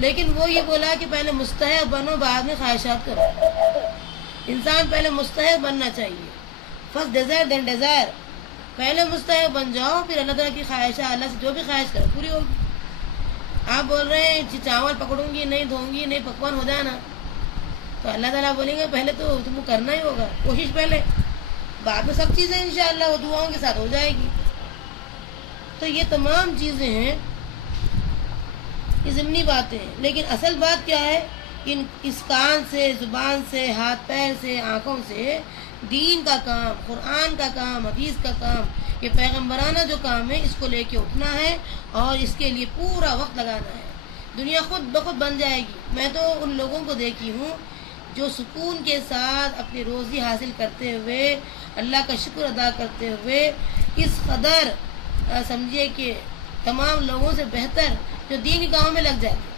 لیکن وہ یہ بولا کہ پہلے مستحب بنو بعد میں خواہشات کرو. انسان پہلے مستحب بننا چاہیے. فرسٹ ڈیزائر دین ڈیزائر. پہلے مستحب بن جاؤ، پھر اللہ تعالیٰ کی خواہشات، اللہ سے جو بھی خواہش کرو پوری ہوگی. آپ بول رہے ہیں چاول پکڑوں گی نہیں، دھوؤں گی نہیں، پکوان ہو جانا، تو اللہ تعالیٰ بولیں گے پہلے تو تم کو کرنا ہی ہوگا کوشش پہلے، بعد میں سب چیزیں انشاءاللہ وہ دعاؤں کے ساتھ ہو جائے گی. تو یہ تمام چیزیں ہیں، یہ ضمنی باتیں ہیں. لیکن اصل بات کیا ہے؟ اس کان سے، زبان سے، ہاتھ پیر سے، آنکھوں سے دین کا کام، قرآن کا کام، حدیث کا کام، یہ پیغمبرانہ جو کام ہے اس کو لے کے اٹھنا ہے اور اس کے لیے پورا وقت لگانا ہے. دنیا خود بخود بن جائے گی. میں تو ان لوگوں کو دیکھی ہوں جو سکون کے ساتھ اپنی روزی حاصل کرتے ہوئے، اللہ کا شکر ادا کرتے ہوئے، اس قدر سمجھیے کہ تمام لوگوں سے بہتر جو دین کے کاموں میں لگ جاتے،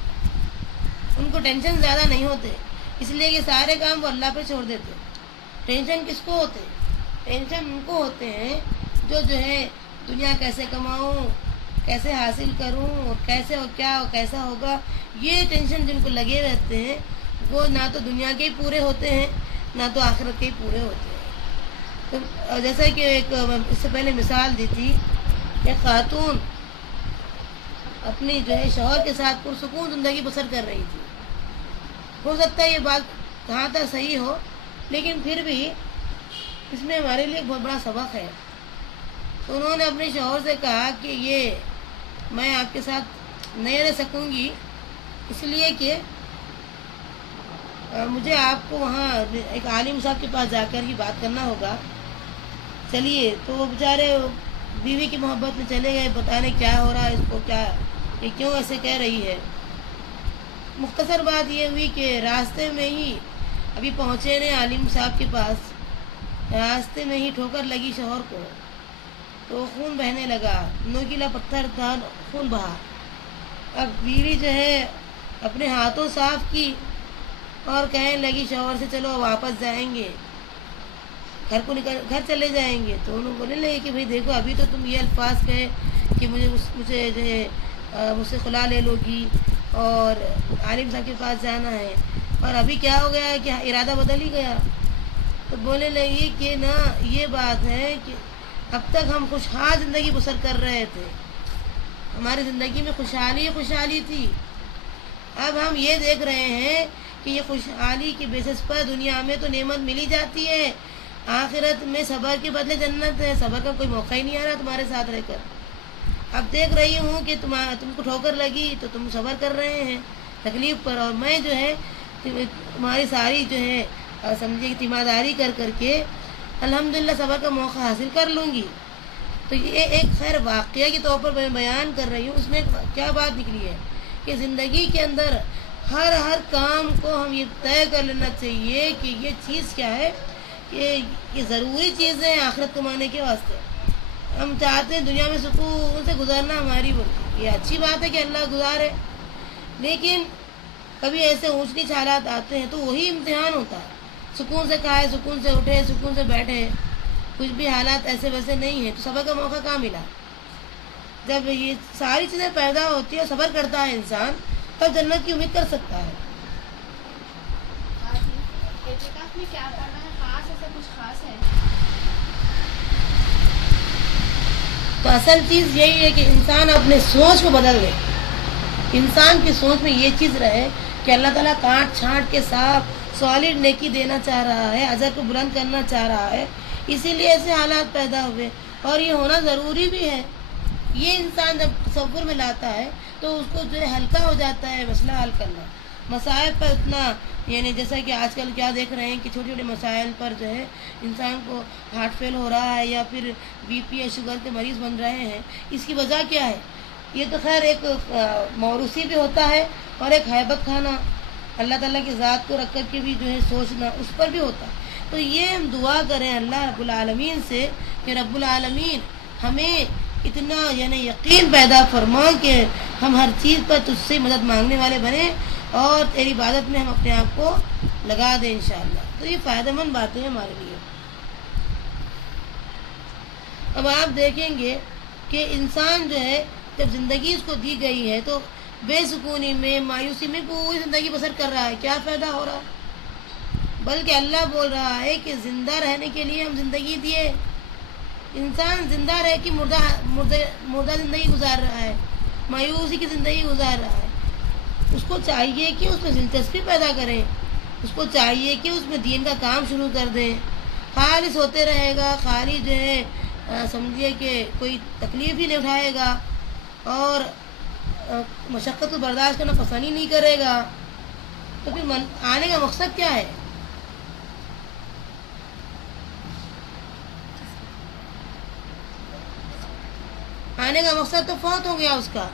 ان کو ٹینشن زیادہ نہیں ہوتے، اس لیے کہ سارے کام وہ اللہ پہ چھوڑ دیتے. ٹینشن کس کو ہوتے؟ ٹینشن ان کو ہوتے ہیں جو ہے دنیا کیسے کماؤں، کیسے حاصل کروں، اور کیسے اور کیا اور کیسا ہوگا، یہ ٹینشن جن کو لگے رہتے ہیں وہ نہ تو دنیا کے ہی پورے ہوتے ہیں نہ تو آخرت کے ہی پورے ہوتے ہیں. تو جیسا کہ ایک اس سے پہلے مثال دی تھی، ایک خاتون اپنی جو ہے شوہر کے ساتھ پرسکون زندگی بسر کر رہی تھی. ہو سکتا ہے یہ بات کہاں تک صحیح ہو، لیکن پھر بھی اس میں ہمارے لیے بہت بڑا سبق ہے. تو انہوں نے اپنے شوہر سے کہا کہ یہ میں آپ کے ساتھ نہیں رہ سکوں گی، اس لیے کہ مجھے آپ کو وہاں ایک عالم صاحب کے پاس جا کر ہی بات کرنا ہوگا. چلیے، تو وہ بیچارے بیوی کی محبت میں چلے گئے بتانے کیا ہو رہا ہے اس کو، کیا یہ کیوں ایسے کہہ رہی ہے. مختصر بات یہ ہوئی کہ راستے میں ہی ابھی پہنچے نے عالم صاحب کے پاس، راستے میں ہی ٹھوکر لگی شوہر کو، تو خون بہنے لگا، نوکیلا پتھر تھا، خون بہا. اب بیوی جو ہے اپنے ہاتھوں صاف کی اور کہنے لگی شوہر سے چلو واپس جائیں گے، گھر چلے جائیں گے. تو انہوں بولنے لگے کہ بھئی دیکھو ابھی تو تم یہ الفاظ کہے کہ مجھے جو ہے مجھ سے خلا لے لو گی اور عالم صاحب کے پاس جانا ہے، اور ابھی کیا ہو گیا ہے کہ ارادہ بدل ہی گیا. تو بولنے لگی کہ نا یہ بات ہے کہ اب تک ہم خوشحال زندگی بسر کر رہے تھے، ہماری زندگی میں خوشحالی تھی. اب ہم یہ دیکھ رہے ہیں کہ یہ خوشحالی کی بیسس پر دنیا میں تو نعمت ملی جاتی ہے، آخرت میں صبر کے بدلے جنت ہے. صبر کا کوئی موقع ہی نہیں آ رہا تمہارے ساتھ رہ کر. اب دیکھ رہی ہوں کہ تم کو ٹھوکر لگی تو تم صبر کر رہے ہیں تکلیف پر، اور میں جو ہے تمہاری ساری جو ہے سمجھے تیمارداری کر کے الحمدللہ صبر کا موقع حاصل کر لوں گی. تو یہ ایک خیر واقعہ کے طور پر میں بیان کر رہی ہوں. اس میں کیا بات نکلی ہے کہ زندگی کے اندر ہر کام کو ہم یہ طے کر لینا چاہیے کہ یہ چیز کیا ہے، کہ یہ ضروری چیزیں ہیں آخرت کمانے کے واسطے. ہم چاہتے ہیں دنیا میں سکون سے گزارنا ہماری یہ اچھی بات ہے کہ اللہ گزارے، لیکن کبھی ایسے اونچ نیچ حالات آتے ہیں تو وہی امتحان ہوتا ہے. سکون سے کھائے، سکون سے اٹھے، سکون سے بیٹھے، کچھ بھی حالات ایسے ویسے نہیں ہیں تو صبر کا موقع کہاں ملا؟ جب یہ ساری چیزیں پیدا ہوتی ہیں اور صبر کرتا ہے انسان تب جنت کی امید کر سکتا ہے. اعتکاف میں کیا پڑھنا ہے خاص، ایسا کچھ خاص ہے؟ تو اصل چیز یہی ہے کہ انسان اپنے سوچ کو بدل دے. انسان کی سوچ میں یہ چیز رہے کہ اللہ تعالیٰ کاٹ چھانٹ کے صاف سالڈ نیکی دینا چاہ رہا ہے، اجر کو بلند کرنا چاہ رہا ہے، اسی لیے ایسے حالات پیدا ہوئے اور یہ ہونا ضروری بھی ہے. یہ انسان جب تصور میں لاتا ہے تو اس کو جو ہے ہلکا ہو جاتا ہے مسئلہ حل کرنا. مسائل پر اتنا یعنی جیسا کہ آج کل کیا دیکھ رہے ہیں کہ چھوٹے چھوٹے مسائل پر جو ہے انسان کو ہارٹ فیل ہو رہا ہے یا پھر بی پی یا شوگر کے مریض بن رہے ہیں. اس کی وجہ کیا ہے؟ یہ تو خیر ایک موروثی بھی ہوتا ہے اور ایک ہیبت کھانا، اللہ تعالیٰ کی ذات کو رکھ کر کے بھی جو ہے سوچنا اس پر بھی ہوتا ہے. تو یہ ہم دعا کریں اللہ رب العالمین سے کہ رب العالمین ہمیں اتنا یعنی یقین پیدا فرما کہ ہم ہر چیز پر تجھ سے مدد مانگنے والے بنیں اور تیری عبادت میں ہم اپنے آپ کو لگا دیں انشاءاللہ. تو یہ فائدہ مند باتیں ہیں ہمارے لیے. اب آپ دیکھیں گے کہ انسان جو ہے جب زندگی اس کو دی گئی ہے تو بے سکونی میں، مایوسی میں پوری زندگی بسر کر رہا ہے، کیا فائدہ ہو رہا ہے؟ بلکہ اللہ بول رہا ہے کہ زندہ رہنے کے لیے ہم زندگی دیے. انسان زندہ رہ کے مردہ زندگی گزار رہا ہے، مایوسی کی زندگی گزار رہا ہے. اس کو چاہیے کہ اس میں دلچسپی پیدا کریں، اس کو چاہیے کہ اس میں دین کا کام شروع کر دیں. خالص ہوتے رہے گا، خالی جو ہے سمجھیے کہ کوئی تکلیف ہی نہیں اٹھائے گا اور مشقت کو برداشت کرنا پسند ہی نہیں کرے گا، تو پھر آنے کا مقصد کیا ہے؟ آنے کا مقصد تو فوت ہو گیا اس کا.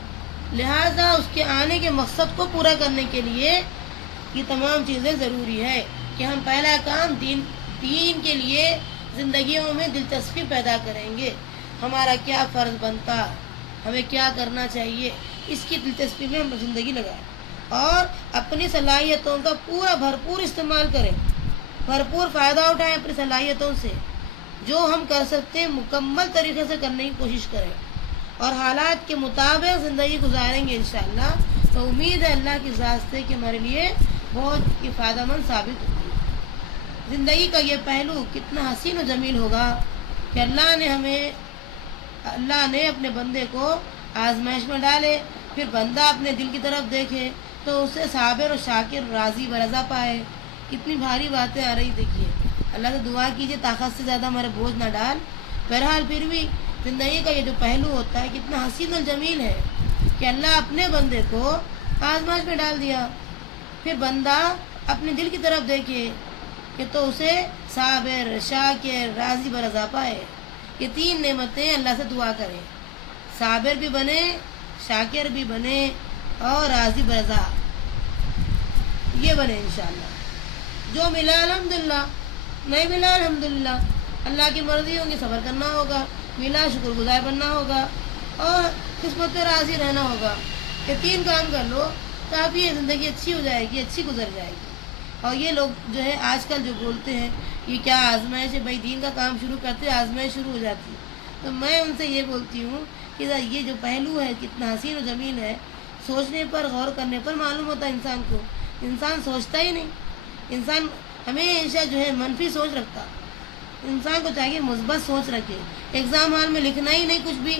لہذا اس کے آنے کے مقصد کو پورا کرنے کے لیے یہ تمام چیزیں ضروری ہے کہ ہم پہلا کام دین کے لیے زندگیوں میں دلچسپی پیدا کریں گے. ہمارا کیا فرض بنتا، ہمیں کیا کرنا چاہیے، اس کی دلچسپی میں ہم زندگی لگائیں اور اپنی صلاحیتوں کا پورا بھرپور استعمال کریں، بھرپور فائدہ اٹھائیں اپنی صلاحیتوں سے. جو ہم کر سکتے ہیں مکمل طریقے سے کرنے کی کوشش کریں اور حالات کے مطابق زندگی گزاریں گے انشاءاللہ. تو امید ہے اللہ کی ذات سے کہ ہمارے لیے بہت ہی فائدہ مند ثابت ہوگی. زندگی کا یہ پہلو کتنا حسین و جمیل ہوگا کہ اللہ نے اپنے بندے کو آزمائش میں ڈالے، پھر بندہ اپنے دل کی طرف دیکھے تو اسے صابر و شاکر راضی برضا پائے. کتنی بھاری باتیں آ رہی دیکھیے. اللہ سے دعا کیجیے طاقت سے زیادہ ہمارے بوجھ نہ ڈال. بہرحال پھر بھی زندگی کا یہ جو پہلو ہوتا ہے کتنا حسین الجمیل ہے کہ اللہ اپنے بندے کو آزمائش میں ڈال دیا، پھر بندہ اپنے دل کی طرف دیکھے کہ تو اسے صابر شاکر راضی برضا پائے. یہ تین نعمتیں اللہ سے دعا کریں، صابر بھی بنے، شاکر بھی بنے اور راضی برضا یہ بنے انشاءاللہ. جو ملا الحمدللہ، نہیں ملا الحمدللہ. اللہ کی مرضی ہوگی صبر کرنا ہوگا، ملا شکر گزار بننا ہوگا اور قسمت پہ راضی رہنا ہوگا. یہ تین کام کر لو تو آپ یہ زندگی اچھی ہو جائے گی، اچھی گزر جائے گی. اور یہ لوگ جو ہے آج کل جو بولتے ہیں یہ کیا آزمائش ہے، بھائی دین کا کام شروع کرتے آزمائش شروع ہو جاتی ہے. تو میں ان سے یہ بولتی ہوں کہ یہ جو پہلو ہے کتنا حسین و جمیل ہے، سوچنے پر غور کرنے پر معلوم ہوتا ہے انسان کو. انسان سوچتا ہی نہیں، انسان ہمیشہ جو ہے منفی سوچ رکھتا. انسان کو چاہیے مثبت سوچ رکھے. ایگزام ہال میں لکھنا ہی نہیں کچھ بھی،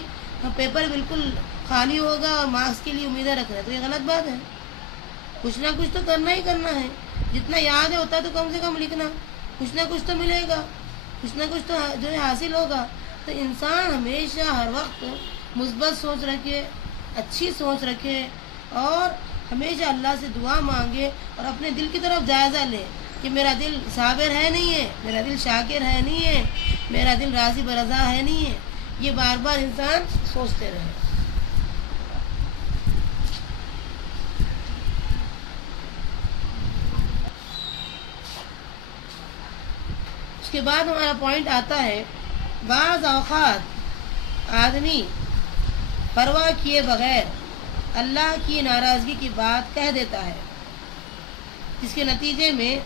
پیپر بالکل خالی ہوگا اور مارکس کے لیے امیدیں رکھ رہے تو یہ غلط بات ہے. کچھ نہ کچھ تو کرنا ہی کرنا ہے. جتنا یاد ہوتا ہے تو کم سے کم لکھنا، کچھ نہ کچھ تو ملے گا، کچھ نہ کچھ تو جو ہے حاصل ہوگا. تو انسان ہمیشہ ہر وقت مثبت سوچ رکھے، اچھی سوچ رکھے اور ہمیشہ اللہ سے دعا مانگے اور اپنے دل کی طرف جائزہ لے کہ میرا دل صابر ہے نہیں ہے، میرا دل شاکر ہے نہیں ہے، میرا دل راضی برضا ہے نہیں ہے. یہ بار بار انسان سوچتے رہے. اس کے بعد ہمارا پوائنٹ آتا ہے بعض اوقات آدمی پرواہ کیے بغیر اللہ کی ناراضگی کی بات کہہ دیتا ہے، جس کے نتیجے میں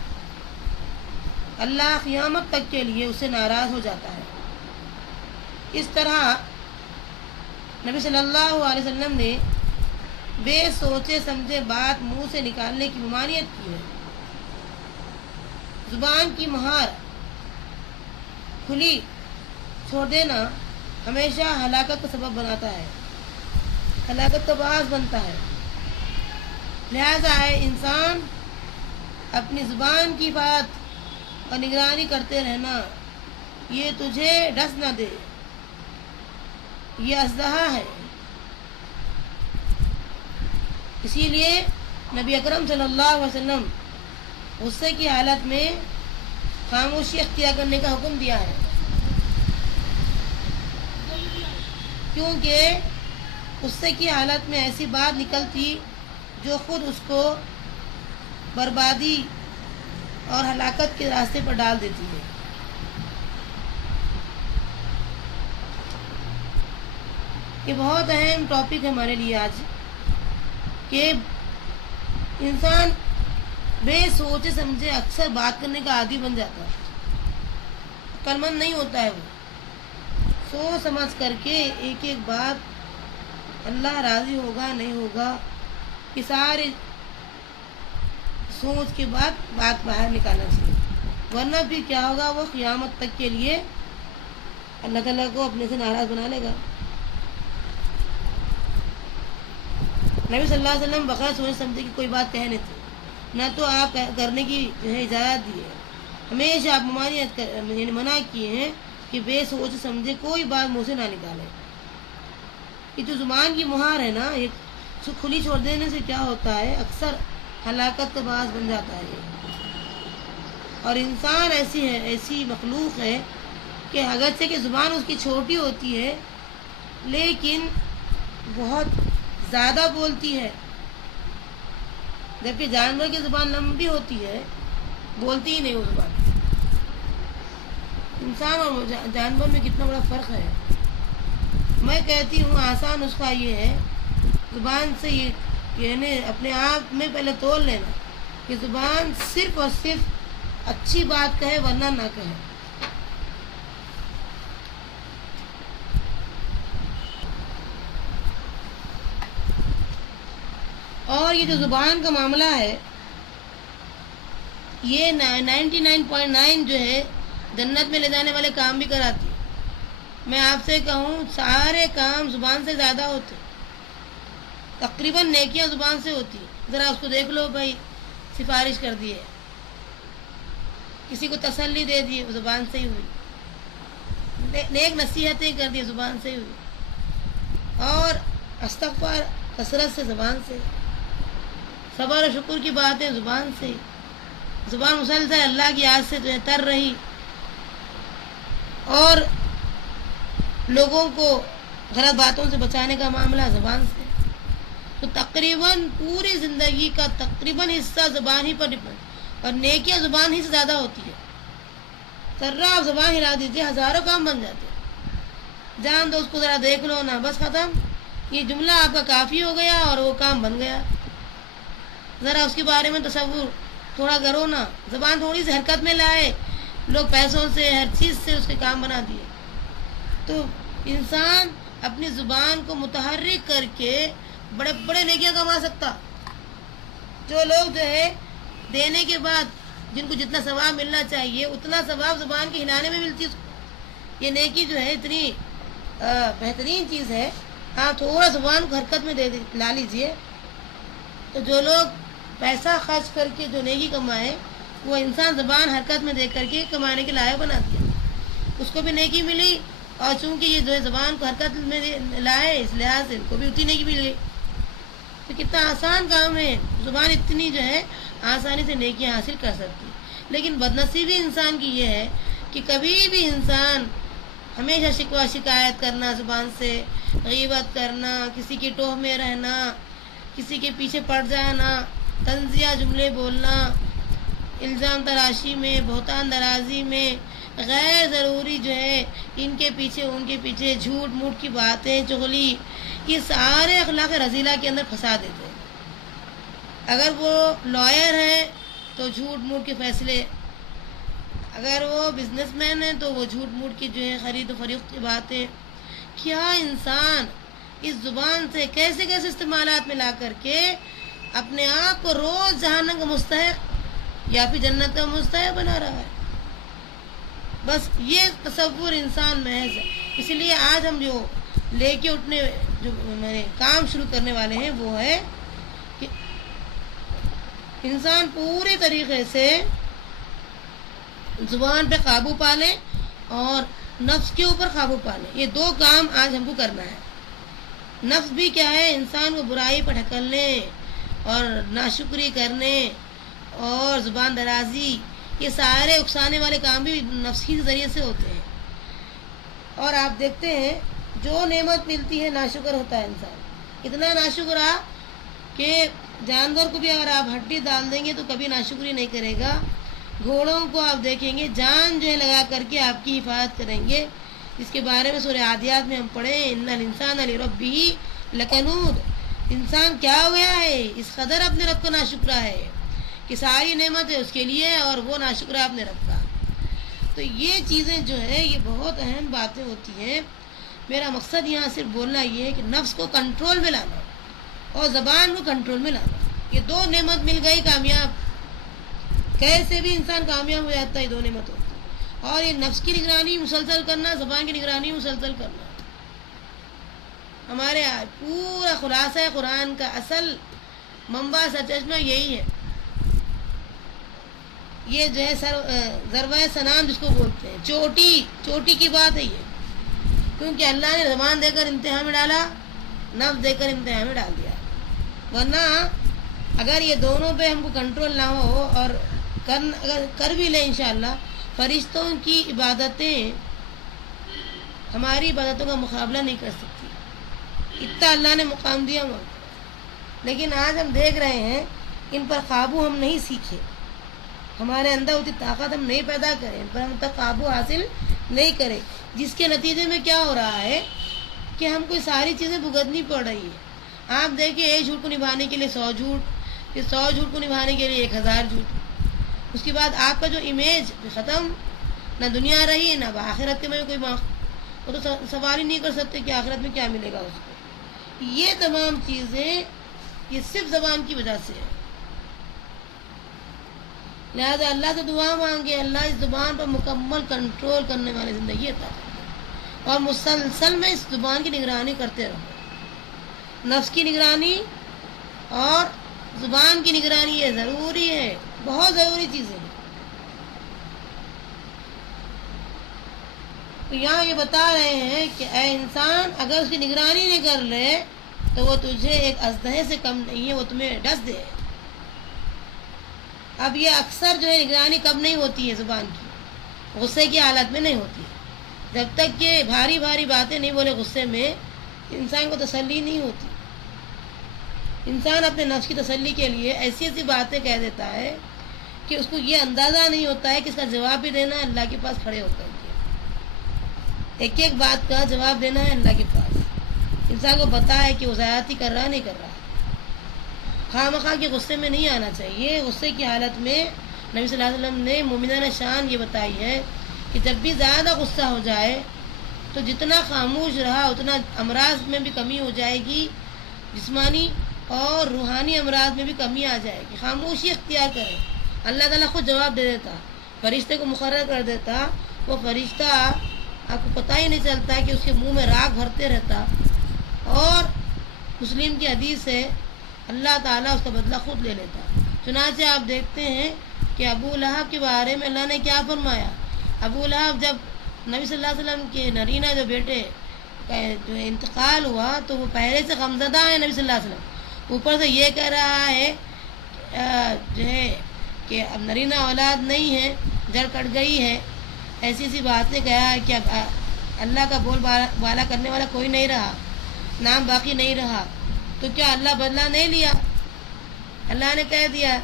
اللہ قیامت تک کے لیے اسے ناراض ہو جاتا ہے. اس طرح نبی صلی اللہ علیہ وسلم نے بے سوچے سمجھے بات منہ سے نکالنے کی ممانعت کی ہے. زبان کی مہار کھلی چھوڑ دینا ہمیشہ ہلاکت کا سبب بناتا ہے، ہلاکت کا باعث بنتا ہے. لہذا ہے انسان اپنی زبان کی بات اور نگرانی کرتے رہنا. یہ تجھے ڈس نہ دے، یہ اژدہا ہے. اسی لیے نبی اکرم صلی اللہ علیہ وسلم غصے کی حالت میں خاموشی اختیار کرنے کا حکم دیا ہے، کیونکہ غصے کی حالت میں ایسی بات نکلتی جو خود اس کو بربادی اور ہلاکت کے راستے پر ڈال دیتی ہے. یہ بہت اہم ٹاپک ہے ہمارے لیے آج کہ انسان بے سوچے سمجھے اکثر بات کرنے کا عادی بن جاتا ہے، عقل مند نہیں ہوتا ہے. وہ سوچ سمجھ کر کے ایک ایک بات اللہ راضی ہوگا نہیں ہوگا کہ سارے سوچ کے بعد بات باہر نکالنا چاہیے، ورنہ پھر کیا ہوگا، وہ قیامت تک کے لیے اللہ تعالیٰ کو اپنے سے ناراض بنا لے گا۔ نبی صلی اللہ علیہ وسلم بغیر سوچ سمجھے کہ کوئی بات کہنے تھے، نہ تو آپ کرنے کی جو ہے اجازت دی ہے، ہمیشہ آپ ممانعت یعنی منع کیے ہیں کہ بے سوچ سمجھے کوئی بات منہ سے نہ نکالے۔ یہ جو زبان کی مہار ہے نا، یہ کھلی چھوڑ دینے سے کیا ہوتا ہے، اکثر ہلاکت کا باعث بن جاتا ہے یہ۔ اور انسان ایسی مخلوق ہے کہ اگرچہ کہ زبان اس کی چھوٹی ہوتی ہے لیکن بہت زیادہ بولتی ہے، جبکہ جانور کی زبان لمبی ہوتی ہے، بولتی ہی نہیں وہ زبان۔ انسان اور جانور میں کتنا بڑا فرق ہے۔ میں کہتی ہوں آسان نسخہ یہ ہے، زبان سے یہ یعنی اپنے آپ میں پہلے تول لینا کہ زبان صرف اور صرف اچھی بات کہے ورنہ نہ کہے۔ اور یہ جو زبان کا معاملہ ہے، یہ 99.9 جو ہے جنت میں لے جانے والے کام بھی کراتی ہے۔ میں آپ سے کہوں سارے کام زبان سے زیادہ ہوتے، تقریباً نیکیاں زبان سے ہوتی ہیں۔ ذرا اس کو دیکھ لو بھائی، سفارش کر دی ہے، کسی کو تسلی دے دی زبان سے ہی ہوئی، نیک نصیحتیں کر دی زبان سے ہی ہوئی، اور استغفار کثرت سے زبان سے، صبر و شکر کی باتیں زبان سے، زبان مسلسل اللہ کی یاد سے جو ہے تر رہی، اور لوگوں کو غلط باتوں سے بچانے کا معاملہ زبان سے۔ تو تقریباً پوری زندگی کا تقریباً حصہ زبان ہی پر ڈپینڈ، اور نیکیاں زبان ہی سے زیادہ ہوتی ہے۔ ذرا آپ زبان ہلا دیجیے، ہزاروں کام بن جاتے ہیں۔ جان دو اس کو، ذرا دیکھ لو نا، بس ختم، یہ جملہ آپ کا کافی ہو گیا اور وہ کام بن گیا۔ ذرا اس کے بارے میں تصور تھوڑا کرو نا، زبان تھوڑی سی حرکت میں لائے، لوگ پیسوں سے ہر چیز سے اس کے کام بنا دیے۔ تو انسان اپنی زبان کو متحرک کر کے بڑے بڑے نیکیاں کما سکتا۔ جو لوگ جو ہے دینے کے بعد جن کو جتنا ثواب ملنا چاہیے اتنا ثواب زبان کے ہلانے میں ملتی ہے اس کو۔ یہ نیکی جو ہے اتنی بہترین چیز ہے، آپ تھوڑا زبان کو حرکت میں لا لیجئے، تو جو لوگ پیسہ خرچ کر کے جو نیکی کمائے، وہ انسان زبان حرکت میں دے کر کے کمانے کے لائق بنا دیا، اس کو بھی نیکی ملی، اور چونکہ یہ جو ہے زبان کو حرکت میں لائے اس لحاظ سے ان کو بھی اتنی نیکی ملی۔ تو کتنا آسان کام ہے، زبان اتنی جو ہے آسانی سے نیکیاں حاصل کر سکتی۔ لیکن بدنصیبی انسان کی یہ ہے کہ کبھی بھی انسان ہمیشہ شکوہ شکایت کرنا، زبان سے غیبت کرنا، کسی کی ٹوہ میں رہنا، کسی کے پیچھے پڑ جانا، طنزیہ جملے بولنا، الزام تراشی میں، بہتان درازی میں، غیر ضروری جو ہے ان کے پیچھے جھوٹ موٹ کی باتیں، چغلی، یہ سارے اخلاق رذیلہ کے اندر پھنسا دیتے ہیں۔ اگر وہ لائر ہے تو جھوٹ موٹ کے فیصلے، اگر وہ بزنس مین ہے تو وہ جھوٹ موٹ کی جو ہے خرید و فروخت کی باتیں۔ کیا انسان اس زبان سے کیسے کیسے استعمالات میں لا کر کے اپنے آپ کو روز جہنم کا مستحق یا پھر جنت کا مستحق بنا رہا ہے۔ بس یہ تصور انسان محض ہے۔ اس لیے آج ہم جو لے کے اٹھنے جو کام شروع کرنے والے ہیں وہ ہے کہ انسان پورے طریقے سے زبان پہ قابو پا لے اور نفس کے اوپر قابو پا لے۔ یہ دو کام آج ہم کو کرنا ہے۔ نفس بھی کیا ہے، انسان کو برائی پر ڈھکلنے اور ناشکری کرنے اور زبان درازی، یہ سارے اکسانے والے کام بھی نفس کے ذریعے سے ہوتے ہیں۔ اور آپ دیکھتے ہیں جو نعمت ملتی ہے ناشکر ہوتا ہے انسان، اتنا ناشکرا کہ جانور کو بھی اگر آپ ہڈی ڈال دیں گے تو کبھی ناشکری نہیں کرے گا۔ گھوڑوں کو آپ دیکھیں گے جان جو ہے لگا کر کے آپ کی حفاظت کریں گے، جس کے بارے میں سورہ عادیات میں ہم پڑھیں، ان الانسان لربہ لکنود، انسان کیا ہو گیا ہے، اس قدر اپنے رب کا ناشکرا ہے کہ ساری نعمت ہے اس کے لیے اور وہ ناشکرا اپنے رب کا۔ تو یہ چیزیں جو ہے یہ بہت اہم باتیں ہوتی ہیں۔ میرا مقصد یہاں صرف بولنا یہ ہے کہ نفس کو کنٹرول میں لانا، اور زبان کو کنٹرول میں لانا. یہ دو نعمت مل گئی کامیاب. کیسے بھی انسان کامیاب ہو جاتا ہے یہ دو نعمتوں. اور یہ نفس کی نگرانی مسلسل کرنا, زبان کی نگرانی مسلسل کرنا. ہمارے پورا خلاصہ قرآن کا اصل منبع سرچشمہ یہی ہے. یہ جو ہے ذروہ سنام جس کو بولتے ہیں, چوٹی کی بات ہے یہ. کیونکہ اللہ نے زبان دے کر امتحان میں ڈالا, نفس دے کر امتحان میں ڈال دیا. ورنہ اگر یہ دونوں پہ ہم کو کنٹرول نہ ہو اور اگر کر بھی لیں انشاءاللہ, فرشتوں کی عبادتیں ہماری عبادتوں کا مقابلہ نہیں کر سکتی. اتنا اللہ نے مقام دیا ہم. لیکن آج ہم دیکھ رہے ہیں ان پر قابو ہم نہیں سیکھے, ہمارے اندر اتنی طاقت ہم نہیں پیدا کریں, ان پر ہم تک قابو حاصل نہیں کریں, جس کے نتیجے میں کیا ہو رہا ہے کہ ہم کو ساری چیزیں بھگتنی پڑ رہی ہے. آپ دیکھیں, ایک جھوٹ کو نبھانے کے لیے 100 جھوٹ, پھر 100 جھوٹ کو نبھانے کے لیے 1000 جھوٹ. اس کے بعد آپ کا جو امیج ختم, نہ دنیا رہی نہ آخرت میں کوئی وہ تو سوال ہی نہیں کر سکتے کہ آخرت میں کیا ملے گا اس کو. یہ تمام چیزیں یہ صرف زبان کی وجہ سے ہے. لہذا اللہ سے دعا مانگے, اللہ اس زبان پر مکمل کنٹرول کرنے والی زندگی عطا کرے اور مسلسل میں اس زبان کی نگرانی کرتے رہو. نفس کی نگرانی اور زبان کی نگرانی یہ ضروری ہے, بہت ضروری چیزیں ہیں. تو یہاں یہ بتا رہے ہیں کہ اے انسان, اگر اس کی نگرانی نہیں کر لے تو وہ تجھے ایک اژدہے سے کم نہیں ہے, وہ تمہیں ڈس دے. اب یہ اکثر جو ہے نگرانی کب نہیں ہوتی ہے زبان کی, غصے کی حالت میں نہیں ہوتی. جب تک کہ بھاری باتیں نہیں بولے غصے میں, انسان کو تسلی نہیں ہوتی. انسان اپنے نفس کی تسلی کے لیے ایسی باتیں کہہ دیتا ہے کہ اس کو یہ اندازہ نہیں ہوتا ہے کہ اس کا جواب بھی دینا ہے اللہ کے پاس کھڑے ہو کر کے. ایک بات کا جواب دینا ہے اللہ کے پاس. انسان کو پتا ہے کہ وہ زیادتی کر رہا نہیں کر رہا. خواہ مخواہ کے غصے میں نہیں آنا چاہیے. غصے کی حالت میں نبی صلی اللہ علیہ وسلم نے مومنانہ شان یہ بتائی ہے کہ جب بھی زیادہ غصہ ہو جائے تو جتنا خاموش رہا اتنا امراض میں بھی کمی ہو جائے گی, جسمانی اور روحانی امراض میں بھی کمی آ جائے گی. خاموشی اختیار کریں. اللہ تعالیٰ خود جواب دے دیتا, فرشتے کو مقرر کر دیتا. وہ فرشتہ آپ کو پتہ ہی نہیں چلتا کہ اس کے منہ میں راکھ بھرتے رہتا. اور مسلم کی حدیث ہے اللہ تعالیٰ اس کا بدلہ خود لے لیتا. چنانچہ آپ دیکھتے ہیں کہ ابو لہب کے بارے میں اللہ نے کیا فرمایا. ابو لہب جب نبی صلی اللہ علیہ وسلم کے نرینہ جو بیٹے کا جو انتقال ہوا تو وہ پہلے سے غمزدہ ہے نبی صلی اللہ علیہ وسلم. اوپر سے یہ کہہ رہا ہے جو ہے کہ اب نرینہ اولاد نہیں ہے, جڑ کٹ گئی ہے. ایسی باتیں کہا کہ اب اللہ کا بول بالا کرنے والا کوئی نہیں رہا, نام باقی نہیں رہا. تو کیا اللہ بدلہ نہیں لیا؟ اللہ نے کہہ دیا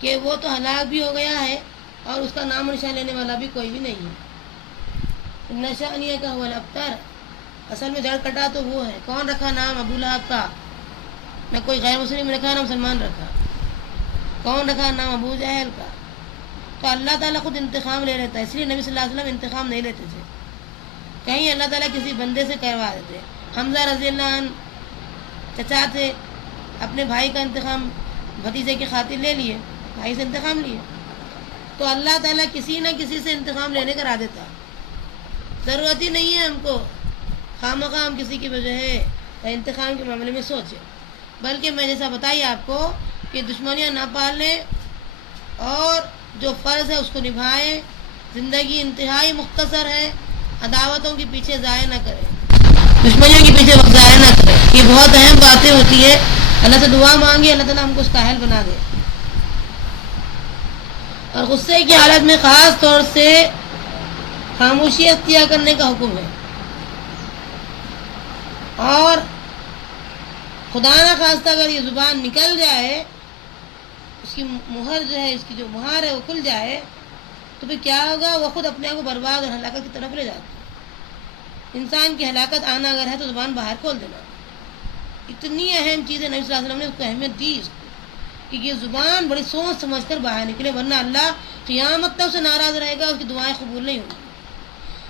کہ وہ تو ہلاک بھی ہو گیا ہے اور اس کا نام و نشان لینے والا بھی کوئی بھی نہیں ہے. نشانیہ کا ہوا الابتر, اصل میں جڑ کٹا تو وہ ہے. کون رکھا نام ابو لہب کا؟ نہ کوئی غیر مسلم رکھا نہ مسلمان رکھا. کون رکھا نام ابو جہل کا؟ تو اللہ تعالیٰ خود انتقام لے لیتا ہے. اس لیے نبی صلی اللہ علیہ وسلم انتقام نہیں لیتے تھے. کہیں اللہ تعالیٰ کسی بندے سے کروا دیتے. حمزہ رضی اللہ عنہ چچا تھے, اپنے بھائی کا انتقام بھتیجے کی خاطر لے لیے, بھائی سے انتقام لیے. تو اللہ تعالیٰ کسی نہ کسی سے انتقام لینے کرا دیتا. ضرورت ہی نہیں ہے ہم کو خواہ مخواہ ہم کسی کی وجہ ہے انتقام کے معاملے میں سوچیں, بلکہ میں جیسا بتائی آپ کو کہ دشمنیاں نہ پالیں اور جو فرض ہے اس کو نبھائیں. زندگی انتہائی مختصر ہے, عداوتوں کے پیچھے ضائع نہ کریں, دشمنیوں کے پیچھے وقت ضائع نہ کریں. یہ بہت اہم باتیں ہوتی ہے. اللہ سے دعا مانگے اللہ تعالیٰ ہم کو اس کا اہل بنا دے. اور غصے کی حالت میں خاص طور سے خاموشی اختیار کرنے کا حکم ہے. اور خدا نہ خواستہ اگر یہ زبان نکل جائے, اس کی مہر جو ہے, اس کی جو مہار ہے وہ کھل جائے, تو پھر کیا ہوگا؟ وہ خود اپنے آپ کو برباد اور ہلاکت کی طرف لے جاتا. انسان کی ہلاکت آنا اگر ہے تو زبان باہر کھول دینا. اتنی اہم چیز ہے, نبی صلی اللہ علیہ وسلم نے اس کو اہمیت دی اس کو کہ یہ زبان بڑی سوچ سمجھ کر باہر نکلے, ورنہ اللہ قیامت تک سے ناراض رہے گا, اس کی دعائیں قبول نہیں ہوں گی,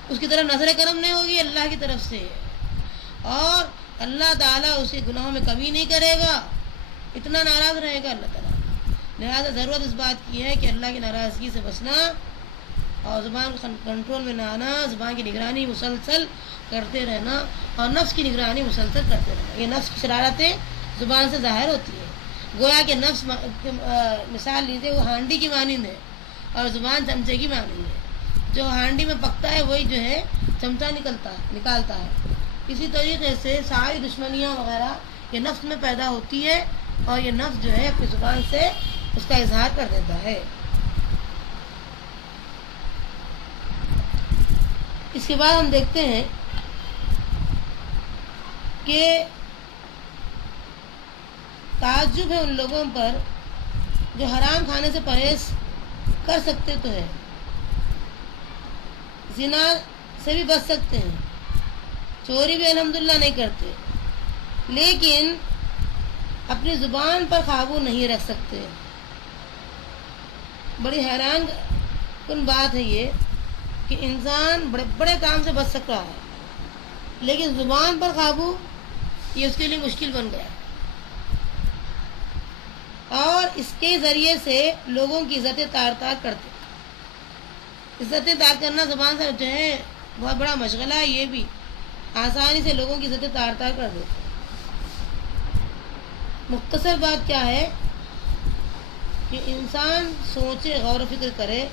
اس کی طرف نظر کرم نہیں ہوگی اللہ کی طرف سے. اور اللہ تعالیٰ اسے گناہوں میں کمی نہیں کرے گا، اتنا ناراض رہے گا اللہ تعالیٰ۔ لہٰذا ضرورت اس بات کی ہے کہ اللہ کی ناراضگی سے بچنا اور زبان کو کنٹرول میں نہ آنا، زبان کی نگرانی مسلسل کرتے رہنا اور نفس کی نگرانی مسلسل کرتے رہنا۔ یہ نفس کی شرارتیں زبان سے ظاہر ہوتی ہیں۔ گویا کہ نفس مثال لیجیے، وہ ہانڈی کی مانند ہے اور زبان چمچے کی مانند ہے۔ جو ہانڈی میں پکتا ہے وہی جو ہے چمچہ نکالتا ہے۔ اسی طریقے سے ساری دشمنیاں وغیرہ یہ نفس میں پیدا ہوتی ہے اور یہ نفس جو ہے اپنی زبان سے اس کا اظہار کر دیتا ہے۔ اس کے بعد ہم دیکھتے ہیں کہ تعجب ہے ان لوگوں پر جو حرام کھانے سے پرہیز کر سکتے تو ہے، زنا سے بھی بچ سکتے ہیں، چوری بھی الحمدللہ نہیں کرتے، لیکن اپنی زبان پر قابو نہیں رکھ سکتے۔ بڑی حیران کن بات ہے یہ کہ انسان بڑے بڑے کام سے بچ سک رہا ہے، لیکن زبان پر قابو یہ اس کے لیے مشکل بن گیا، اور اس کے ذریعے سے لوگوں کی عزتیں تار کرتے۔ عزتیں تار کرنا زبان سے جو ہے بہت بڑا مشغلہ ہے، یہ بھی آسانی سے لوگوں کی عزتیں تار کر دیتے۔ مختصر بات کیا ہے کہ انسان سوچے، غور و فکر کرے۔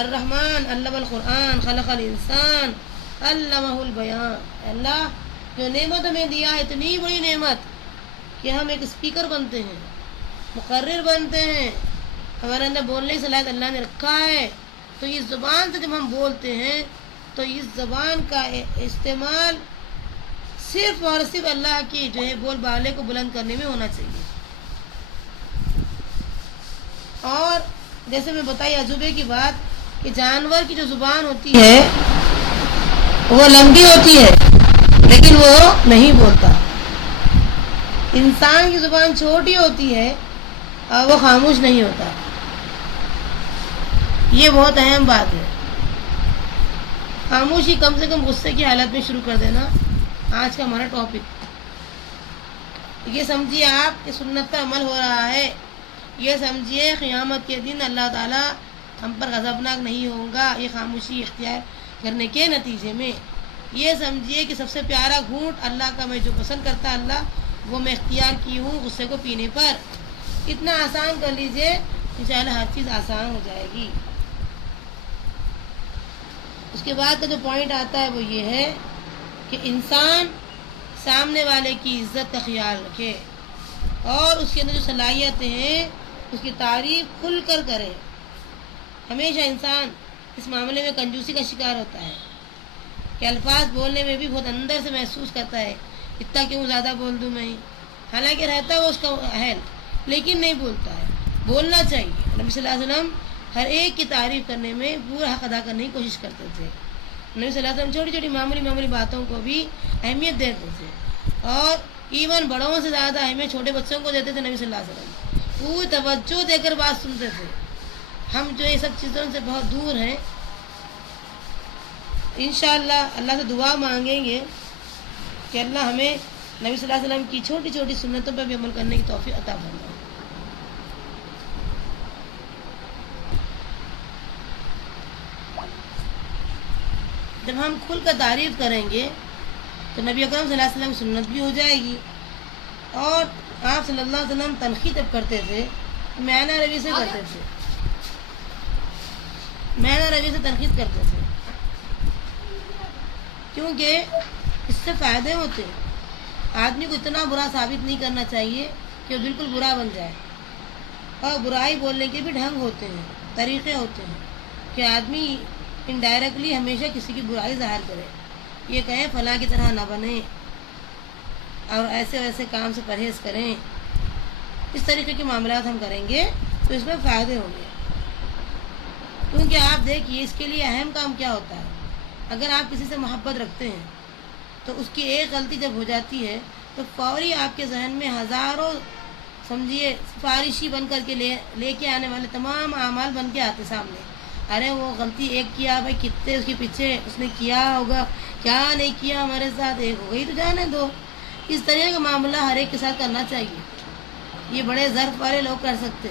الرحمن علم القرآن خلق الانسان علمہ البیان۔ اللہ جو نعمت ہمیں دیا ہے، اتنی بڑی نعمت کہ ہم ایک اسپیکر بنتے ہیں، مقرر بنتے ہیں، ہمارے اندر بولنے کی صلاحیت اللہ نے رکھا ہے۔ تو اس زبان سے جب ہم بولتے ہیں تو اس زبان کا استعمال صرف اور صرف اللہ کی جو ہے بول بالے کو بلند کرنے میں ہونا چاہیے۔ اور جیسے میں بتائی عجوبے کی بات کہ جانور کی جو زبان ہوتی ہے وہ لمبی ہوتی ہے لیکن وہ نہیں بولتا، انسان کی زبان چھوٹی ہوتی ہے اور وہ خاموش نہیں ہوتا۔ یہ بہت اہم بات ہے۔ خاموشی کم سے کم غصے کی حالت میں شروع کر دینا آج کا ہمارا ٹاپک۔ یہ سمجھیے آپ کہ سنت پر عمل ہو رہا ہے، یہ سمجھیے قیامت کے دن اللہ تعالیٰ ہم پر غضبناک نہیں ہوگا یہ خاموشی اختیار کرنے کے نتیجے میں۔ یہ سمجھیے کہ سب سے پیارا گھونٹ اللہ کا میں جو پسند کرتا اللہ وہ میں اختیار کی ہوں غصے کو پینے پر۔ اتنا آسان کر لیجئے، انشاءاللہ ہر چیز آسان ہو جائے گی۔ اس کے بعد کا جو پوائنٹ آتا ہے وہ یہ ہے کہ انسان سامنے والے کی عزت کا خیال رکھے اور اس کے اندر جو صلاحیتیں ہیں اس کی تعریف کھل کر کرے۔ ہمیشہ انسان اس معاملے میں کنجوسی کا شکار ہوتا ہے کہ الفاظ بولنے میں بھی بہت اندر سے محسوس کرتا ہے اتنا کیوں زیادہ بول دوں میں، حالانکہ رہتا ہے وہ اس کا اہل لیکن نہیں بولتا ہے۔ بولنا چاہیے۔ نبی صلی اللہ علیہ وسلم ہر ایک کی تعریف کرنے میں پورا حق ادا کرنے کی کوشش کرتے تھے۔ نبی صلی اللہ علیہ وسلم چھوٹی چھوٹی معمولی باتوں کو بھی اہمیت دیتے تھے، اور ایون بڑوں سے زیادہ اہمیت چھوٹے بچوں کو دیتے تھے۔ نبی صلی اللہ علیہ وسلم پوری توجہ دے کر بات سنتے تھے۔ ہم جو یہ سب چیزوں سے بہت دور ہیں، انشاءاللہ اللہ سے دعا مانگیں گے کہ اللہ ہمیں نبی صلی اللہ علیہ وسلم کی چھوٹی چھوٹی سنتوں پر بھی عمل کرنے کی توفیق عطا فرمائے۔ جب ہم کھل کر تعریف کریں گے تو نبی اکرم صلی اللہ علیہ وسلم کی سنت بھی ہو جائے گی، اور آپ صلی اللہ علیہ وسلم تنقید جب کرتے تھے میانہ روی سے کرتے تھے، میانہ روی سے تنقید کرتے تھے، کیونکہ اس سے فائدے ہوتے ہیں۔ آدمی کو اتنا برا ثابت نہیں کرنا چاہیے کہ وہ بالکل برا بن جائے، اور برائی بولنے کے بھی ڈھنگ ہوتے ہیں، طریقے ہوتے ہیں کہ آدمی انڈائریکٹلی ہمیشہ کسی کی برائی ظاہر کرے، یہ کہیں فلاں کی طرح نہ بنے اور ایسے ویسے کام سے پرہیز کریں۔ اس طریقے کے معاملات ہم کریں گے تو اس میں فائدے ہوں گے، کیونکہ آپ دیکھیے اس کے لیے اہم کام کیا ہوتا ہے۔ اگر آپ کسی سے محبت رکھتے ہیں تو اس کی ایک غلطی جب ہو جاتی ہے تو فوری آپ کے ذہن میں ہزاروں سمجھیے سفارشی بن کر کے لے کے آنے والے تمام اعمال بن کے آتے سامنے۔ ارے وہ غلطی ایک کیا بھائی، کتنے اس کے پیچھے اس نے کیا ہوگا، کیا نہیں کیا ہمارے ساتھ، ایک ہو گئی تو جانے دو۔ اس طرح کا معاملہ ہر ایک کے ساتھ کرنا چاہیے. یہ بڑے ظرف والے لوگ کر سکتے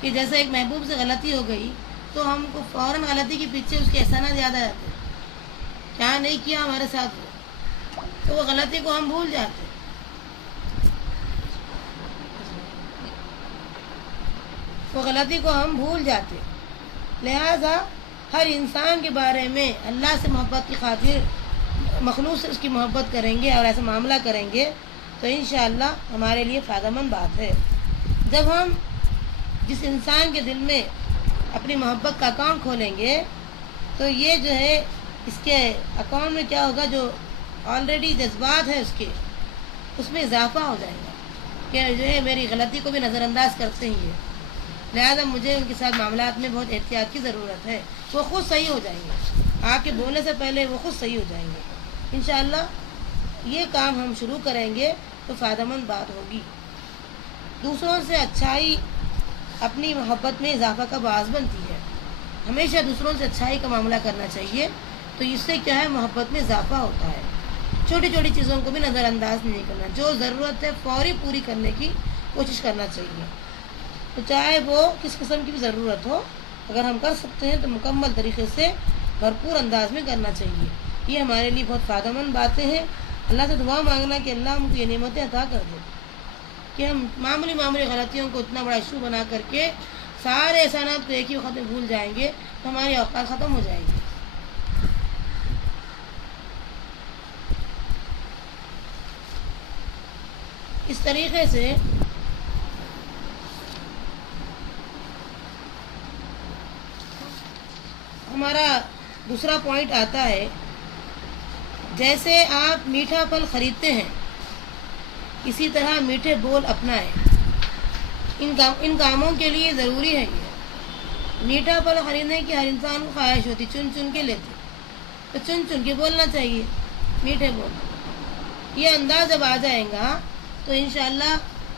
کہ جیسے ایک محبوب سے غلطی ہو گئی تو ہم کو فوراً غلطی کے پیچھے اس کے احسانات یاد آ جاتے ہیں، کیا نہیں کیا ہمارے ساتھ ہو، تو وہ غلطی کو ہم بھول جاتے. لہذا ہر انسان کے بارے میں اللہ سے محبت کی خاطر مخلوق سے اس کی محبت کریں گے اور ایسا معاملہ کریں گے تو انشاءاللہ ہمارے لیے فائدہ مند بات ہے. جب ہم جس انسان کے دل میں اپنی محبت کا اکاؤنٹ کھولیں گے تو یہ جو ہے اس کے اکاؤنٹ میں کیا ہوگا، جو آلریڈی جذبات ہیں اس میں اضافہ ہو جائے گا کہ جو ہے میری غلطی کو بھی نظر انداز کرتے ہیں یہ، لہٰذا مجھے ان کے ساتھ معاملات میں بہت احتیاط کی ضرورت ہے. وہ خود صحیح ہو جائیں گے، آپ کے بولنے سے پہلے وہ خود صحیح ہو جائیں گے. انشاءاللہ یہ کام ہم شروع کریں گے تو فائدہ مند بات ہوگی. دوسروں سے اچھائی اپنی محبت میں اضافہ کا باعث بنتی ہے. ہمیشہ دوسروں سے اچھائی کا معاملہ کرنا چاہیے، تو اس سے کیا ہے، محبت میں اضافہ ہوتا ہے. چھوٹی چھوٹی چیزوں کو بھی نظر انداز نہیں کرنا، جو ضرورت ہے فوری پوری کرنے کی کوشش کرنا چاہیے، تو چاہے وہ کس قسم کی بھی ضرورت ہو، اگر ہم کر سکتے ہیں تو مکمل طریقے سے بھرپور انداز میں کرنا چاہیے. یہ ہمارے لیے بہت فائدہ مند باتیں ہیں. اللہ سے دعا مانگنا کہ اللہ ہم کو یہ نعمتیں عطا کر دے کہ ہم معمولی غلطیوں کو اتنا بڑا ایشو بنا کر کے سارے احسانات کو ایک ہی وقت میں بھول جائیں گے تو ہماری اوقات ختم ہو جائے گی. اس طریقے سے ہمارا دوسرا پوائنٹ آتا ہے، جیسے آپ میٹھا پھل خریدتے ہیں اسی طرح میٹھے بول اپنائیں. ان کاموں کے لیے ضروری ہے. یہ میٹھا پھل خریدنے کی ہر انسان کو خواہش ہوتی، چن چن کے لیتے، تو چن چن کے بولنا چاہیے میٹھے بول. یہ انداز جب آ جائے گا تو انشاءاللہ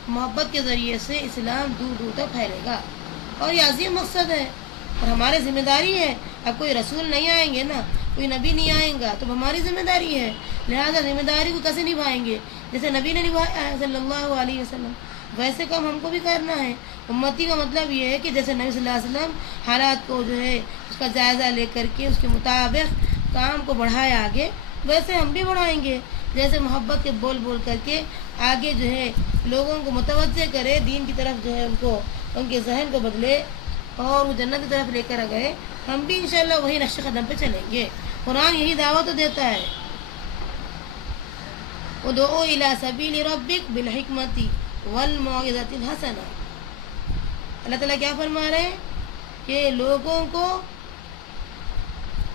محبت کے ذریعے سے اسلام دور دور تک پھیلے گا. اور یہ عظیم مقصد ہے اور ہماری ذمہ داری ہے. اب کوئی رسول نہیں آئیں گے نا، کوئی نبی نہیں آئیں گا تو ہماری ذمہ داری ہے. لہذا ذمہ داری کو کیسے نبھائیں گے؟ جیسے نبی نے نبھایا ہے صلی اللہ علیہ وسلم، ویسے کام ہم کو بھی کرنا ہے. امتی کا مطلب یہ ہے کہ جیسے نبی صلی اللہ علیہ وسلم حالات کو جو ہے اس کا جائزہ لے کر کے اس کے مطابق کام کو بڑھائے آگے، ویسے ہم بھی بڑھائیں گے. جیسے محبت کے بول بول کر کے آگے جو ہے لوگوں کو متوجہ کرے دین کی طرف، جو ہے ان کے ذہن کو بدلے اور وہ جنت کی طرف لے کر گئے، ہم بھی انشاءاللہ وہی نقش قدم پہ چلیں گے. قرآن یہی دعوت دیتا ہے، ادعو الی سبیل ربک بالحکمت والموعظۃ الحسنہ. اللہ تعالیٰ کیا فرما رہے ہیں کہ لوگوں کو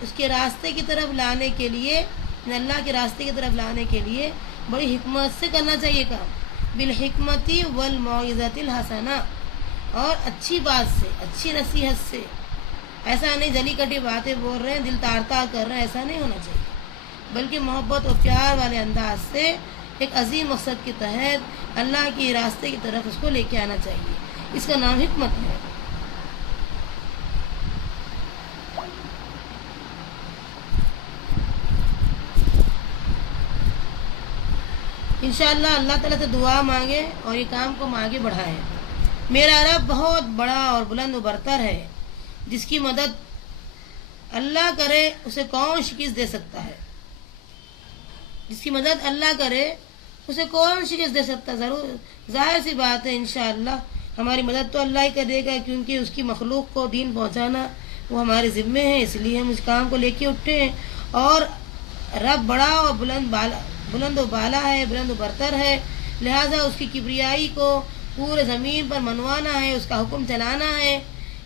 اس کے راستے کی طرف لانے کے لیے، اللہ کے راستے کی طرف لانے کے لیے بڑی حکمت سے کرنا چاہیے کام. بالحکمت والموعظۃ الحسنہ، اور اچھی بات سے، اچھی نصیحت سے. ایسا نہیں جلی کٹی باتیں بول رہے ہیں، دل تار تار کر رہے ہیں، ایسا نہیں ہونا چاہیے، بلکہ محبت اور پیار والے انداز سے ایک عظیم مقصد کے تحت اللہ کی راستے کی طرف اس کو لے کے آنا چاہیے. اس کا نام حکمت ہے. انشاءاللہ اللہ تعالیٰ سے دعا مانگے اور یہ کام کو ہم آگے بڑھائیں. میرا رب بہت بڑا اور بلند و برتر ہے، جس کی مدد اللہ کرے اسے کون شکست دے سکتا ہے. جس کی مدد اللہ کرے اسے کون شکست دے سکتا ہے. ضرور ظاہر سی بات ہے، انشاءاللہ ہماری مدد تو اللہ ہی کرے گا، کیونکہ اس کی مخلوق کو دین پہنچانا وہ ہمارے ذمے ہے. اس لیے ہم اس کام کو لے کے اٹھے ہیں. اور رب بڑا اور بلند و بالا ہے، بلند و برتر ہے، لہذا اس کی کبریائی کو پورے زمین پر منوانا ہے، اس کا حکم چلانا ہے.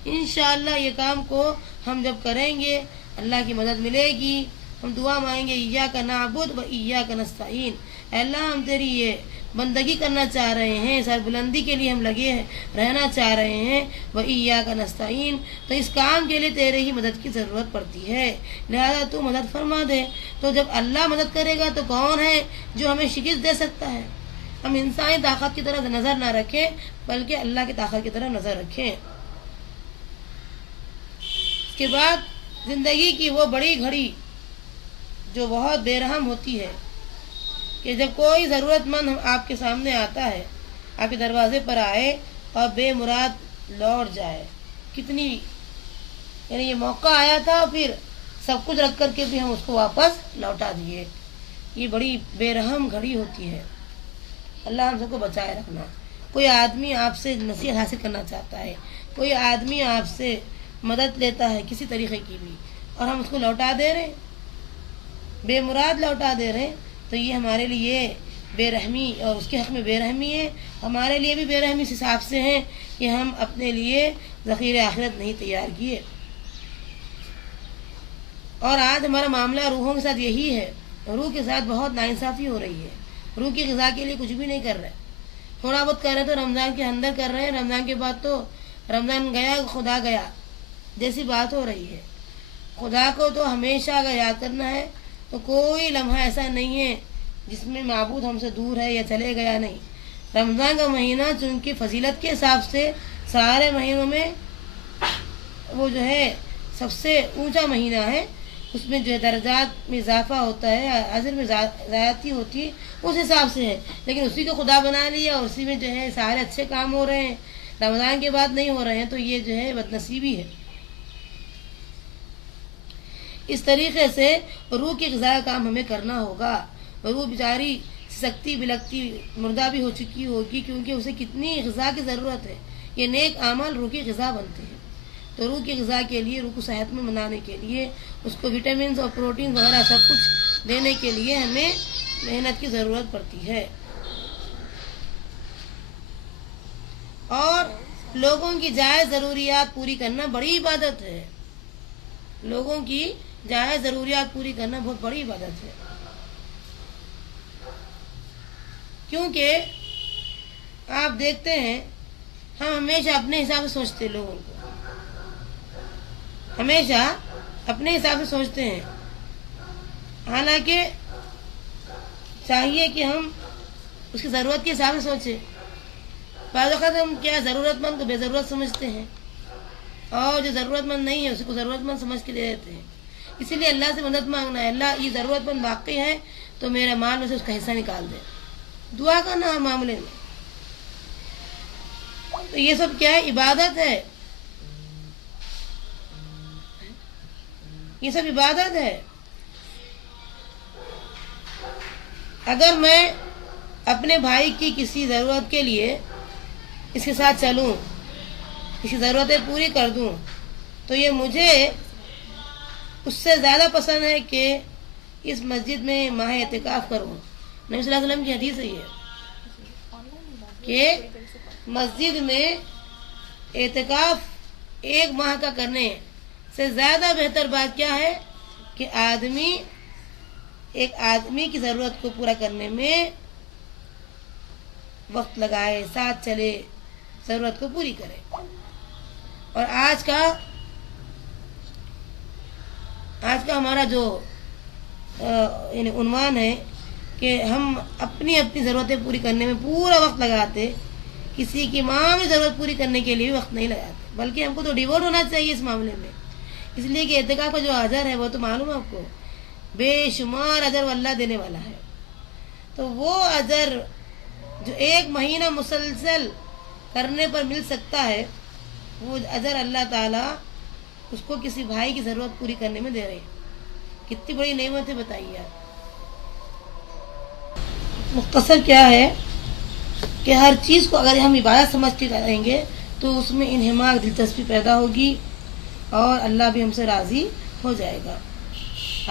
انشاءاللہ یہ کام کو ہم جب کریں گے اللہ کی مدد ملے گی. ہم دعا مانگیں گے، ایاک نعبد و ایاک نستعین. اے اللہ ہم تیری یہ بندگی کرنا چاہ رہے ہیں، سر بلندی کے لیے ہم لگے رہنا چاہ رہے ہیں. و ایاک نستعین، تو اس کام کے لیے تیرے ہی مدد کی ضرورت پڑتی ہے، لہذا تو مدد فرما دے. تو جب اللہ مدد کرے گا تو کون ہے جو ہمیں شکست دے سکتا ہے؟ ہم انسانی طاقت کی طرف نظر نہ رکھیں بلکہ اللہ کی طاقت کی طرف نظر رکھیں. اس کے بعد زندگی کی وہ بڑی گھڑی جو بہت بے رحم ہوتی ہے کہ جب کوئی ضرورت مند آپ کے سامنے آتا ہے، آپ کے دروازے پر آئے اور بے مراد لوٹ جائے، کتنی یعنی یہ موقع آیا تھا، پھر سب کچھ رکھ کر کے بھی ہم اس کو واپس لوٹا دیے، یہ بڑی بے رحم گھڑی ہوتی ہے۔ اللہ ہم سب کو بچائے رکھنا۔ کوئی آدمی آپ سے نصیحت حاصل کرنا چاہتا ہے، کوئی آدمی آپ سے مدد لیتا ہے کسی طریقے کی بھی، اور ہم اس کو لوٹا دے رہے ہیں، بے مراد لوٹا دے رہے ہیں، تو یہ ہمارے لیے بے رحمی اور اس کے حق میں بے رحمی ہے، ہمارے لیے بھی بے رحمی اس حساب سے ہے کہ ہم اپنے لیے ذخیرہ آخرت نہیں تیار کیے۔ اور آج ہمارا معاملہ روحوں کے ساتھ یہی ہے، روح کے ساتھ بہت ناانصافی ہو رہی ہے، روح کی غذا کے لیے کچھ بھی نہیں کر رہے، تھوڑا بہت کر رہے تو رمضان کے اندر کر رہے ہیں، رمضان کے بعد تو رمضان گیا خدا گیا جیسی بات ہو رہی ہے۔ خدا کو تو ہمیشہ اگر یاد کرنا ہے تو کوئی لمحہ ایسا نہیں ہے جس میں معبود ہم سے دور ہے یا چلے گیا نہیں۔ رمضان کا مہینہ چونکہ فضیلت کے حساب سے سارے مہینوں میں وہ جو ہے سب سے اونچا مہینہ ہے، اس میں جو ہے درجات میں اضافہ ہوتا ہے، اجر میں زیادتی ہوتی ہے، اس حساب سے ہے، لیکن اسی کو خدا بنا لیا اور اسی میں جو ہے سارے اچھے کام ہو رہے ہیں، رمضان کے بعد نہیں ہو رہے ہیں، تو یہ جو ہے بد نصیبی ہے۔ اس طریقے سے روح کی غذا کا کام ہمیں کرنا ہوگا۔ روح بیچاری سکتی بلکتی مردہ بھی ہو چکی ہوگی، کیونکہ اسے کتنی غذا کی ضرورت ہے۔ یہ نیک اعمال روح کی غذا بنتے ہیں، تو روح کی غذا کے لیے، روح کو صحت مند بنانے کے لیے، اس کو وٹامنز اور پروٹین وغیرہ سب کچھ دینے کے لیے ہمیں محنت کی ضرورت پڑتی ہے۔ اور لوگوں کی جائز ضروریات پوری کرنا بڑی عبادت ہے، لوگوں کی جائز ضروریات پوری کرنا بہت بڑی عبادت ہے، کیونکہ آپ دیکھتے ہیں ہم ہمیشہ اپنے حساب سے سوچتے، لوگوں کو ہمیشہ اپنے حساب سے سوچتے ہیں، حالانکہ چاہیے کہ ہم اس کی ضرورت کے حساب سے سوچیں۔ بعض اوقات ہم کیا ضرورت مند کو بے ضرورت سمجھتے ہیں، اور جو ضرورت مند نہیں ہے اس کو ضرورت مند سمجھ کے دے دیتے ہیں۔ اسی لیے اللہ سے مدد مانگنا ہے، اللہ یہ ضرورت مند واقعی ہے تو میرے مال میں سے اس کا حصہ نکال دے، دعا کرنا ہر معاملے میں۔ تو یہ سب کیا ہے؟ عبادت ہے، یہ سب عبادت ہے۔ اگر میں اپنے بھائی کی کسی ضرورت کے لیے اس کے ساتھ چلوں، اس کی ضرورتیں پوری کر دوں، تو یہ مجھے اس سے زیادہ پسند ہے کہ اس مسجد میں ماہ اعتکاف کروں۔ نبی صلی اللہ علیہ وسلم کی حدیث ہے یہ کہ مسجد میں اعتکاف 1 ماہ کا کرنے سے زیادہ بہتر بات کیا ہے کہ ایک آدمی کی ضرورت کو پورا کرنے میں وقت لگائے، ساتھ چلے، ضرورت کو پوری کرے۔ اور آج کا ہمارا جو یعنی عنوان ہے کہ ہم اپنی ضرورتیں پوری کرنے میں پورا وقت لگاتے، کسی کی معمولی ضرورت پوری کرنے کے لیے بھی وقت نہیں لگاتے، بلکہ ہم کو تو ڈیووٹ ہونا چاہیے اس معاملے میں، اس لیے کہ اعتکاف کا جو اجر ہے وہ تو معلوم ہے آپ کو، بے شمار اجر اللہ دینے والا ہے۔ تو وہ اجر جو 1 مہینہ مسلسل کرنے پر مل سکتا ہے، وہ اجر اللہ تعالیٰ اس کو کسی بھائی کی ضرورت پوری کرنے میں دے رہے ہیں۔ کتنی بڑی نعمت ہے بتائیے آپ۔ مختصر کیا ہے کہ ہر چیز کو اگر ہم عبادت سمجھ کے کریں گے تو اس میں انہماک، دلچسپی پیدا ہوگی اور اللہ بھی ہم سے راضی ہو جائے گا۔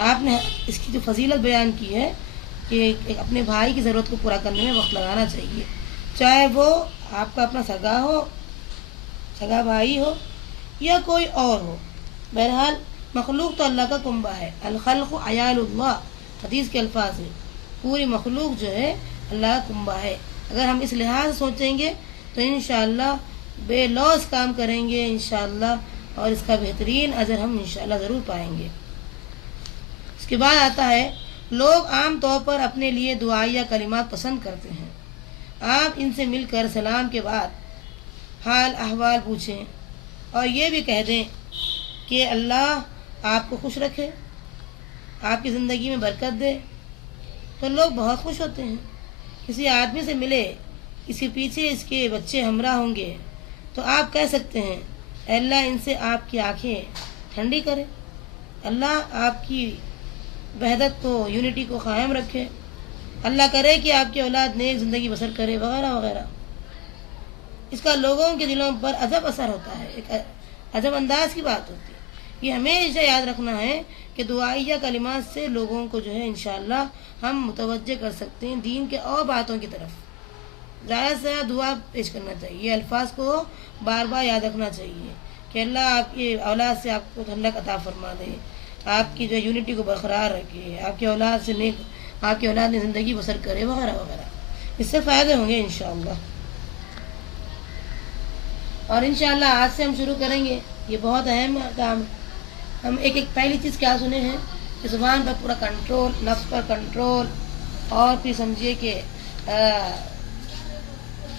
آپ نے اس کی جو فضیلت بیان کی ہے کہ اپنے بھائی کی ضرورت کو پورا کرنے میں وقت لگانا چاہیے، چاہے وہ آپ کا اپنا سگا بھائی ہو یا کوئی اور ہو۔ بہرحال مخلوق تو اللہ کا کنبہ ہے، الخلق عیال اللہ، حدیث کے الفاظ ہیں، پوری مخلوق جو ہے اللہ کا کنبہ ہے۔ اگر ہم اس لحاظ سے سوچیں گے تو انشاءاللہ بے لوث کام کریں گے انشاءاللہ، اور اس کا بہترین اجر ہم انشاءاللہ ضرور پائیں گے۔ اس کے بعد آتا ہے، لوگ عام طور پر اپنے لیے دعائیہ کلمات پسند کرتے ہیں۔ آپ ان سے مل کر سلام کے بعد حال احوال پوچھیں اور یہ بھی کہہ دیں کہ اللہ آپ کو خوش رکھے، آپ کی زندگی میں برکت دے، تو لوگ بہت خوش ہوتے ہیں. کسی آدمی سے ملے، اس کے پیچھے اس کے بچے ہمراہ ہوں گے، تو آپ کہہ سکتے ہیں اے اللہ ان سے آپ کی آنکھیں ٹھنڈی کرے، اللہ آپ کی وحدت کو، یونٹی کو قائم رکھے، اللہ کرے کہ آپ کی اولاد نیک زندگی بسر کرے، وغیرہ وغیرہ. اس کا لوگوں کے دلوں پر عجب اثر ہوتا ہے، ایک عجب انداز کی بات ہوتی ہے. یہ ہمیشہ یاد رکھنا ہے کہ دعائیہ کلمات سے لوگوں کو جو ہے انشاءاللہ ہم متوجہ کر سکتے ہیں دین کے اور باتوں کی طرف. زیادہ سے زیادہ دعا پیش کرنا چاہیے، یہ الفاظ کو بار بار یاد رکھنا چاہیے کہ اللہ آپ کی اولاد سے آپ کو ٹھنڈک عطا فرما دے، آپ کی جو یونٹی کو برقرار رکھے، آپ کی اولاد سے نیک، آپ کی اولاد نے زندگی بسر کرے، وغیرہ وغیرہ. اس سے فائدے ہوں گے انشاءاللہ. اور انشاءاللہ آج سے ہم شروع کریں گے، یہ بہت اہم کام. ہم ایک پہلی چیز کیا سنے ہیں کہ زبان پر پورا کنٹرول، نفس پر کنٹرول، اور پھر سمجھیے کہ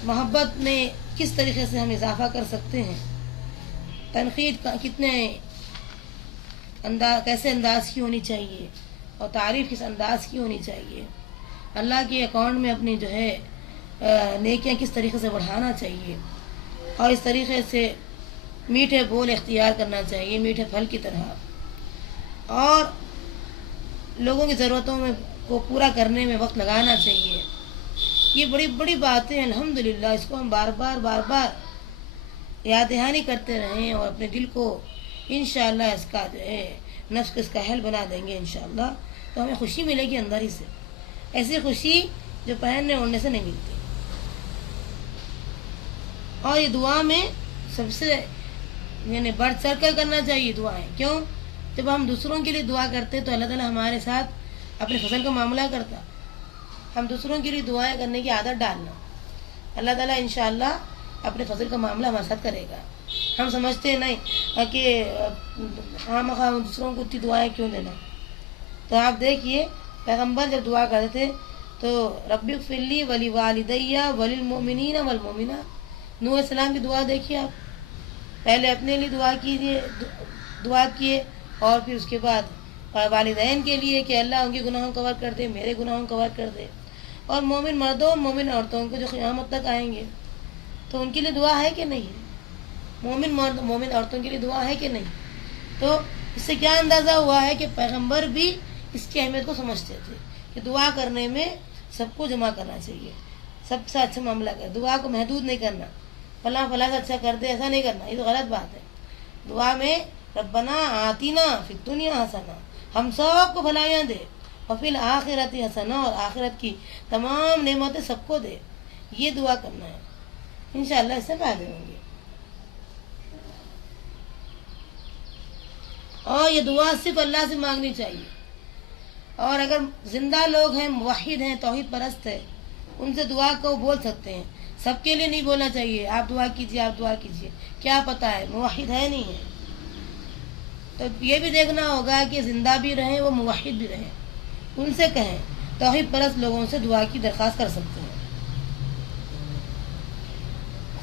محبت میں کس طریقے سے ہم اضافہ کر سکتے ہیں، تنقید کا کتنے کیسے انداز کی ہونی چاہیے، اور تعریف کس انداز کی ہونی چاہیے، اللہ کے اکاؤنٹ میں اپنی جو ہے نیکیاں کس طریقے سے بڑھانا چاہیے، اور اس طریقے سے میٹھے بول اختیار کرنا چاہیے میٹھے پھل کی طرح، اور لوگوں کی ضرورتوں میں کو پورا کرنے میں وقت لگانا چاہیے. یہ بڑی بڑی باتیں الحمدللہ، اس کو ہم بار بار یاد دہانی کرتے رہیں، اور اپنے دل کو انشاءاللہ اس کا جو ہے نفس کو اس کا حل بنا دیں گے انشاءاللہ، تو ہمیں خوشی ملے گی اندر ہی سے، ایسی خوشی جو پہننے اوڑھنے سے نہیں ملتی. اور یہ دعا میں سب سے یعنی بڑھ چڑھ کر کرنا چاہیے دعائیں. کیوں؟ جب ہم دوسروں کے لیے دعا کرتے تو اللہ تعالیٰ ہمارے ساتھ اپنے فضل کا معاملہ کرتا. ہم دوسروں کے لیے دعائیں کرنے کی عادت ڈالنا، اللہ تعالیٰ انشاءاللہ اپنے فضل کا معاملہ ہمارے ساتھ کرے گا. ہم سمجھتے نہیں کہ خام خواہ دوسروں کو اتنی دعائیں کیوں دینا. تو آپ دیکھیے پیغمبر جب دعا کرتے تھے تو رب اغفر لی ولی والدیہ وللمؤمنین والمؤمنات. نوح علیہ السلام کی دعا دیکھیے آپ، پہلے اپنے لیے دعا کیے، اور پھر اس کے بعد والدین کے لیے کہ اللہ ان کے گناہوں کو کور کر دے، میرے گناہوں کو کور کر دے. اور مومن مردوں مومن عورتوں کو جو قیامت تک آئیں گے تو ان کے لیے دعا ہے کہ نہیں؟ مومن مرد مومن عورتوں کے لیے دعا ہے کہ نہیں؟ تو اس سے کیا اندازہ ہوا ہے کہ پیغمبر بھی اس کی اہمیت کو سمجھتے تھے کہ دعا کرنے میں سب کو جمع کرنا چاہیے، سب سے اچھا معاملہ کر، دعا کو محدود نہیں کرنا، فلاں فلاں سے اچھا کر دے، ایسا نہیں کرنا، یہ تو غلط بات ہے. دعا میں ربنا آتینا فی الدنیا حسنہ، ہم سب کو بھلائیاں دے، اور فی الآخرۃ حسنہ، اور آخرت کی تمام نعمتیں سب کو دے. یہ دعا کرنا ہے، انشاءاللہ اس سے فائدے ہوں گے. اور یہ دعا صرف اللہ سے مانگنی چاہیے. اور اگر زندہ لوگ ہیں، موحد ہیں، توحید پرست ہیں، ان سے دعا کو بول سکتے ہیں. سب کے لیے نہیں بولنا چاہیے آپ دعا کیجیے آپ دعا کیجیے، کیا پتہ ہے موحد ہے نہیں ہے. تو یہ بھی دیکھنا ہوگا کہ زندہ بھی رہیں وہ موحد بھی رہیں، ان سے کہیں، توحید پرست لوگوں سے دعا کی درخواست کر سکتے ہیں.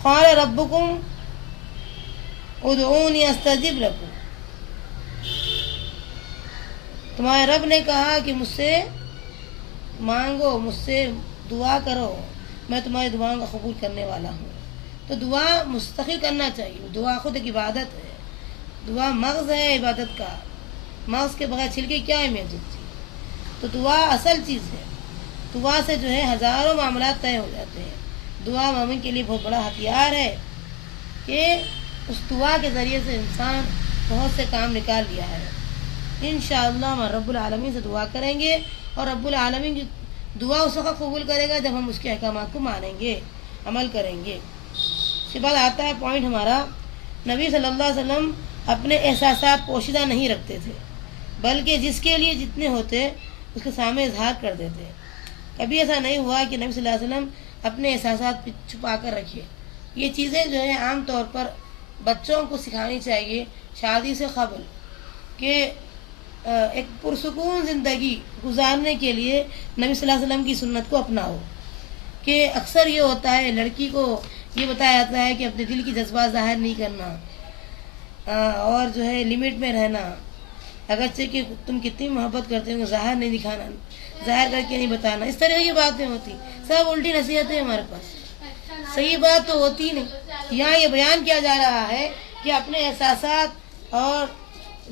قال ربکم ادعونی استجب لکم، تمہارے رب نے کہا کہ مجھ سے مانگو، مجھ سے دعا کرو، میں تمہاری دعاؤں کا قبول کرنے والا ہوں. تو دعا مستقل کرنا چاہیے. دعا خود ایک عبادت ہے، دعا مغز ہے عبادت کا. مغز کے بغیر چھلکے کیا اہمیت ہوتی ہے؟ تو دعا اصل چیز ہے. دعا سے جو ہے ہزاروں معاملات طے ہو جاتے ہیں. دعا مومن کے لیے بہت بڑا ہتھیار ہے کہ اس دعا کے ذریعے سے انسان بہت سے کام نکال لیا ہے. انشاءاللہ ہم رب العالمین سے دعا کریں گے، اور رب العالمین کی دعا اس وقت قبول کرے گا جب ہم اس کے احکامات کو مانیں گے، عمل کریں گے. اس کے بعد آتا ہے پوائنٹ ہمارا، نبی صلی اللہ علیہ وسلم اپنے احساسات پوشیدہ نہیں رکھتے تھے، بلکہ جس کے لیے جتنے ہوتے اس کے سامنے اظہار کر دیتے. کبھی ایسا نہیں ہوا کہ نبی صلی اللہ علیہ وسلم اپنے احساسات چھپا کر رکھے. یہ چیزیں جو ہے عام طور پر بچوں کو سکھانی چاہیے شادی سے قبل، کہ ایک پرسکون زندگی گزارنے کے لیے نبی صلی اللہ علیہ وسلم کی سنت کو اپناؤ. کہ اکثر یہ ہوتا ہے لڑکی کو یہ بتایا جاتا ہے کہ اپنے دل کی جذبات ظاہر نہیں کرنا، اور جو ہے لمٹ میں رہنا، اگرچہ کہ تم کتنی محبت کرتے ہو ظاہر نہیں دکھانا، ظاہر کر کے نہیں بتانا، اس طرح کی باتیں ہوتی، سب الٹی نصیحتیں ہمارے پاس، صحیح بات تو ہوتی نہیں۔ یہاں یہ بیان کیا جا رہا ہے کہ اپنے احساسات اور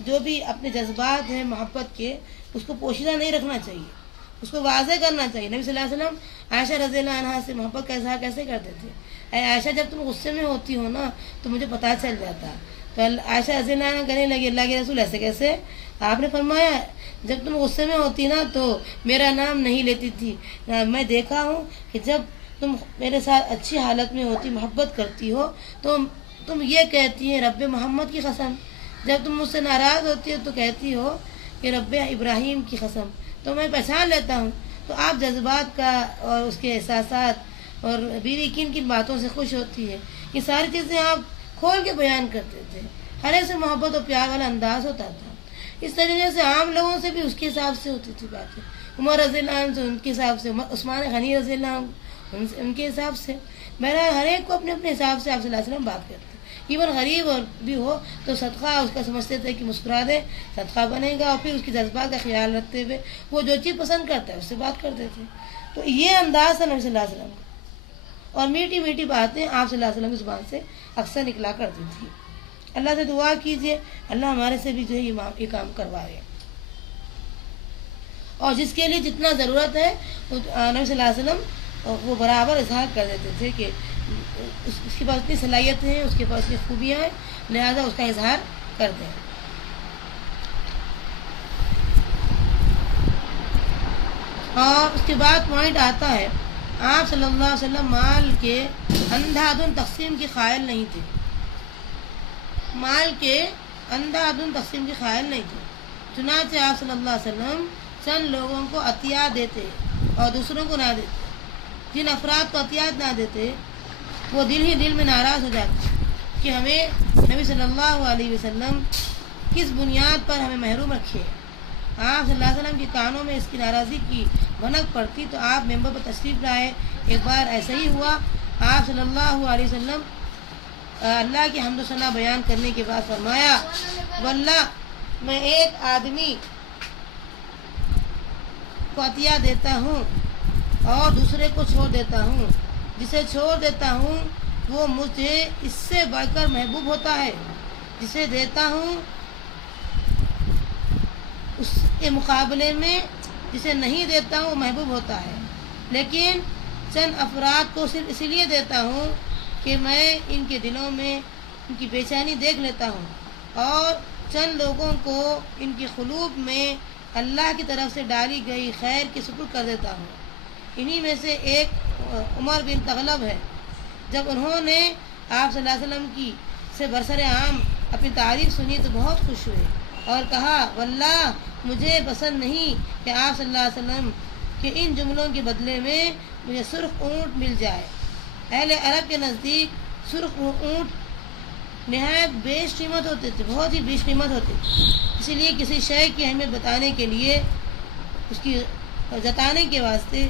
جو بھی اپنے جذبات ہیں محبت کے، اس کو پوشیدہ نہیں رکھنا چاہیے، اس کو واضح کرنا چاہیے۔ نبی صلی اللہ علیہ وسلم عائشہ رضی اللہ عنہا سے محبت کا اظہار کیسے کرتے تھے؟ اے عائشہ جب تم غصے میں ہوتی ہو نا تو مجھے پتہ چل جاتا۔ تو عائشہ رضی اللہ عنہا کہنے لگی اللہ کے رسول ایسے کیسے؟ آپ نے فرمایا جب تم غصے میں ہوتی نا تو میرا نام نہیں لیتی تھی، میں دیکھا ہوں کہ جب تم میرے ساتھ اچھی حالت میں ہوتی، محبت کرتی ہو تو تم یہ کہتی ہیں رب محمد کی قسم، جب تم مجھ سے ناراض ہوتی ہو تو کہتی ہو کہ رب ابراہیم کی قسم، تو میں پہچان لیتا ہوں۔ تو آپ جذبات کا اور اس کے احساسات اور بیوی کن کن باتوں سے خوش ہوتی ہے، یہ ساری چیزیں آپ کھول کے بیان کرتے تھے، ہر ایک سے محبت اور پیار والا انداز ہوتا تھا۔ اس طریقے سے عام لوگوں سے بھی اس کے حساب سے ہوتی تھی باتیں، عمر رضی اللہ عنہ سے ان کے حساب سے، عثمان غنی رضی اللہ عنہ ان کے حساب سے، بہرحال ہر ایک کو اپنے اپنے حساب سے آپ صلی اللہ علیہ وسلم بات کرتے ہیں۔ ایون غریب اور بھی ہو تو صدقہ اس کا سمجھتے تھے کہ مسکرا دے صدقہ بنے گا، اور پھر اس کی جذبات کا خیال رکھتے ہوئے وہ جو چیز پسند کرتا ہے اس سے بات کرتے تھے۔ تو یہ انداز تھا نبی صلی اللہ علیہ وسلم کا، اور میٹھی میٹھی باتیں آپ صلی اللہ علیہ وسلم کی زبان سے اکثر نکلا کرتی تھی۔ اللہ سے دعا کیجئے اللہ ہمارے سے بھی جو ہے یہ کام کروائے، اور جس کے لیے جتنا ضرورت ہے نبی صلی اللہ علیہ وسلم وہ برابر اظہار کر دیتے تھے کہ اس کے پاس اتنی صلاحیتیں ہیں، اس کے پاس اتنی خوبیاں ہیں، لہذا اس کا اظہار کر دیں۔ اور اس کے بعد پوائنٹ آتا ہے آپ صلی اللہ علیہ وسلم مال کے اندھا دھند تقسیم کی قائل نہیں تھے، مال کے اندھا دھند تقسیم کی قائل نہیں تھے، چنانچہ آپ صلی اللہ علیہ وسلم چند لوگوں کو عطیات دیتے اور دوسروں کو نہ دیتے۔ جن افراد کو عطیات نہ دیتے وہ دل ہی دل میں ناراض ہو جاتے کہ ہمیں نبی صلی اللہ علیہ وسلم کس بنیاد پر ہمیں محروم رکھے۔ آپ صلی اللہ علیہ وسلم کے کانوں میں اس کی ناراضی کی بھنک پڑتی تو آپ ممبر پر تشریف لائے۔ ایک بار ایسا ہی ہوا، آپ صلی اللہ علیہ وسلم اللہ کی حمد و ثنا بیان کرنے کے بعد فرمایا واللہ میں ایک آدمی کو عطیہ دیتا ہوں اور دوسرے کو چھوڑ دیتا ہوں، جسے چھوڑ دیتا ہوں وہ مجھے اس سے بڑھ کر محبوب ہوتا ہے، جسے دیتا ہوں اس کے مقابلے میں جسے نہیں دیتا ہوں وہ محبوب ہوتا ہے۔ لیکن چند افراد کو صرف اس لیے دیتا ہوں کہ میں ان کے دلوں میں ان کی بے چینی دیکھ لیتا ہوں، اور چند لوگوں کو ان کی قلوب میں اللہ کی طرف سے ڈالی گئی خیر کی سپرد کر دیتا ہوں۔ انہی میں سے ایک عمر بن تغلب ہے۔ جب انہوں نے آپ صلی اللہ علیہ وسلم کی سے برسر عام اپنی تعریف سنی تو بہت خوش ہوئے اور کہا واللہ مجھے پسند نہیں کہ آپ صلی اللہ علیہ وسلم کے ان جملوں کے بدلے میں مجھے سرخ اونٹ مل جائے۔ اہل عرب کے نزدیک سرخ اونٹ نہایت بیش قیمت ہوتے تھے، بہت ہی بیش قیمت ہوتے تھے، اسی لیے کسی شے کی اہمیت بتانے کے لیے اس کی جتانے کے واسطے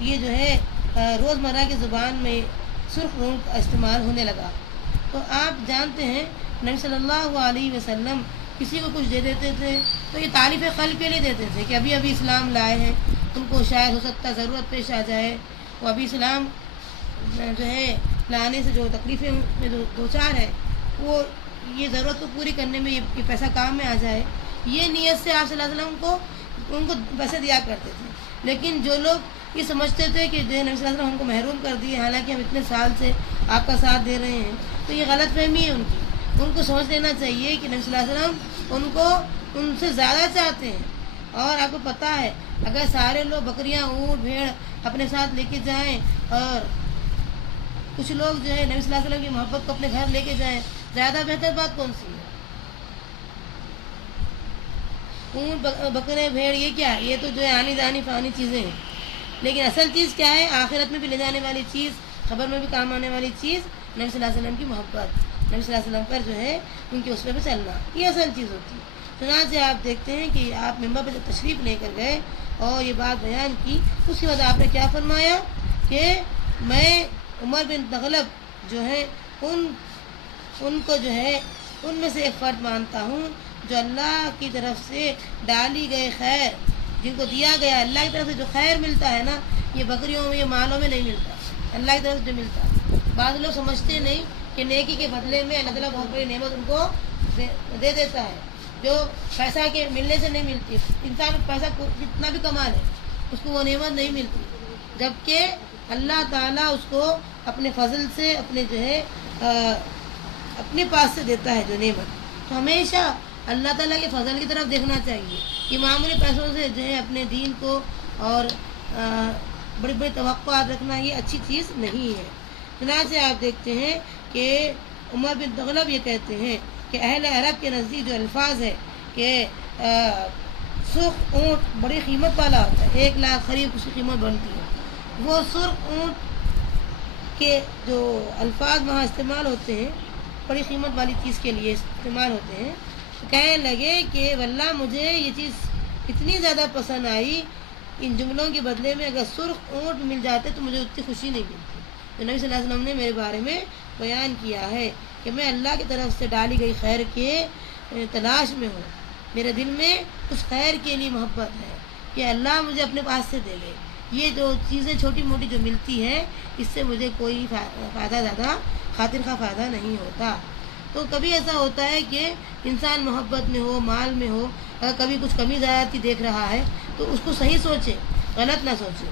یہ جو ہے روزمرہ کی زبان میں سرخ اونٹ کا استعمال ہونے لگا۔ تو آپ جانتے ہیں نبی صلی اللہ علیہ وسلم کسی کو کچھ دے دیتے تھے تو یہ تعریف قلب کے لیے دیتے تھے کہ ابھی ابھی اسلام لائے ہیں، ان کو شاید ہو سکتا ہے ضرورت پیش آ جائے، وہ ابھی اسلام جو ہے لانے سے جو تکلیفیں میں دو چار ہے وہ یہ ضرورت کو پوری کرنے میں یہ پیسہ کام میں آ جائے، یہ نیت سے آپ صلی اللہ علیہ وسلم کو ان کو پیسے دیا کرتے تھے۔ لیکن جو لوگ یہ سمجھتے تھے کہ جو نبی صلی اللہ علیہ وسلم ہم کو محروم کر دیے حالانکہ ہم اتنے سال سے آپ کا ساتھ دے رہے ہیں، تو یہ غلط فہمی ہے ان کی۔ ان کو سمجھ لینا چاہیے کہ نبی صلی اللہ علیہ وسلم ان کو ان سے زیادہ چاہتے ہیں، اور آپ کو پتہ ہے اگر سارے لوگ بکریاں اونٹ بھیڑ اپنے ساتھ لے کے جائیں اور کچھ لوگ جو ہے نبی صلی اللہ علیہ وسلم کی محبت کو اپنے گھر لے کے جائیں، زیادہ بہتر بات کون سی ہے؟ اونٹ بکرے بھیڑ یہ کیا ہے؟ یہ تو جو ہے آنی جانی فانی چیزیں ہیں، لیکن اصل چیز کیا ہے؟ آخرت میں بھی لے جانے والی چیز، خبر میں بھی کام آنے والی چیز نبی صلی اللہ علیہ وسلم کی محبت، نبی صلی اللہ علیہ وسلم پر جو ہے ان کے اسوے پہ چلنا، یہ اصل چیز ہوتی ہے۔ چنانچہ آپ دیکھتے ہیں کہ آپ ممبر پہ جب تشریف لے کر گئے اور یہ بات بیان کی، اس کے بعد آپ نے کیا فرمایا کہ میں عمر بن تغلب جو ہے ان کو جو ہے ان میں سے ایک فرد مانتا ہوں جو اللہ کی طرف سے ڈالی گئے خیر، جن کو دیا گیا اللہ کی طرف سے جو خیر ملتا ہے نا، یہ بکریوں میں، یہ مالوں میں نہیں ملتا، اللہ کی طرف سے جو ملتا ہے۔ بعض لوگ سمجھتے نہیں کہ نیکی کے بدلے میں اللہ تعالیٰ بہت بڑی نعمت ان کو دے دیتا ہے، جو پیسہ کے ملنے سے نہیں ملتی۔ انسان پیسہ جتنا بھی کما لے اس کو وہ نعمت نہیں ملتی، جبکہ اللہ تعالیٰ اس کو اپنے فضل سے، اپنے جو ہے اپنے پاس سے دیتا ہے جو نعمت۔ تو ہمیشہ اللہ تعالیٰ کے فضل کی طرف دیکھنا چاہیے کہ معمولی پیسوں سے جو ہے اپنے دین کو اور بڑی بڑی توقعات رکھنا یہ اچھی چیز نہیں ہے۔ چنانچہ آپ دیکھتے ہیں کہ عمر بن تغلب یہ کہتے ہیں کہ اہل عرب کے نزدیک جو الفاظ ہے کہ سرخ اونٹ بڑی قیمت والا ہوتا ہے، 1 لاکھ قریب اس کی قیمت بنتی ہے، وہ سرخ اونٹ کے جو الفاظ وہاں استعمال ہوتے ہیں بڑی قیمت والی چیز کے لیے استعمال ہوتے ہیں، کہنے لگے کہ واللہ مجھے یہ چیز اتنی زیادہ پسند آئی، ان جملوں کے بدلے میں اگر سرخ اونٹ مل جاتے تو مجھے اتنی خوشی نہیں ملتی۔ تو نبی صلی اللہ علیہ وسلم نے میرے بارے میں بیان کیا ہے کہ میں اللہ کی طرف سے ڈالی گئی خیر کے تلاش میں ہوں، میرے دل میں اس خیر کے لیے محبت ہے کہ اللہ مجھے اپنے پاس سے دے لے۔ یہ جو چیزیں چھوٹی موٹی جو ملتی ہیں اس سے مجھے کوئی فائدہ زیادہ خاطر خواہ فائدہ نہیں ہوتا۔ تو کبھی ایسا ہوتا ہے کہ انسان محبت میں ہو، مال میں ہو، اگر کبھی کچھ کمی زیادتی دیکھ رہا ہے تو اس کو صحیح سوچے، غلط نہ سوچے۔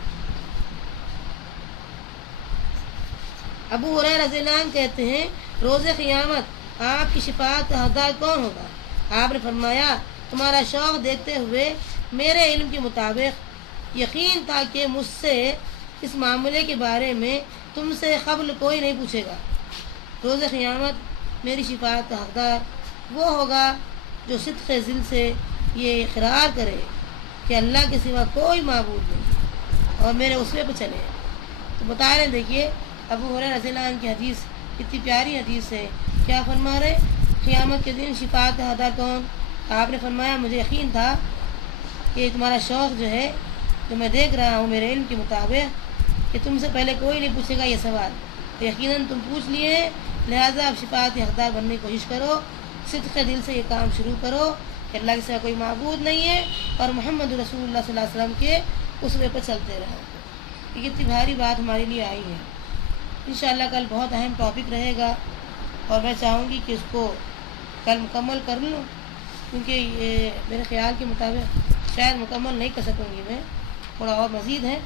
ابو ہریرہ رضی اللہ عنہ کہتے ہیں روز قیامت آپ کی شفاعت کا حقدار کون ہوگا؟ آپ نے فرمایا تمہارا شوق دیکھتے ہوئے میرے علم کے مطابق یقین تھا کہ مجھ سے اس معاملے کے بارے میں تم سے قبل کوئی نہیں پوچھے گا۔ روز قیامت میری شفاعت کا حقدار وہ ہوگا جو صدق دل سے یہ اقرار کرے کہ اللہ کے سوا کوئی معبود نہیں اور میرے اسوے پہ چلے۔ تو بتا رہے دیکھیے ابو ہریرہ رضی اللہ عنہ کی حدیث اتنی پیاری حدیث ہے، کیا فرما رہے؟ قیامت کے دن شفاعت کا حقدار کون؟ آپ نے فرمایا مجھے یقین تھا کہ تمہارا شوق جو ہے جو میں دیکھ رہا ہوں میرے علم کے مطابق کہ تم سے پہلے کوئی نہیں پوچھے گا یہ سوال، تو یقیناً تم پوچھ لیے، لہٰذا اب شفاعت کے حقدار بننے کی کوشش کرو، صدق دل سے یہ کام شروع کرو کہ اللہ کے سوا کوئی معبود نہیں ہے اور محمد رسول اللہ صلی اللہ علیہ وسلم کے اسوے پر چلتے رہو۔ یہ اتنی بھاری بات ہمارے لیے آئی ہے۔ انشاءاللہ کل بہت اہم ٹاپک رہے گا اور میں چاہوں گی کہ اس کو کل مکمل کر لوں، کیونکہ یہ میرے خیال کے مطابق شاید مکمل نہیں کر سکوں گی میں، تھوڑا اور مزید ہے۔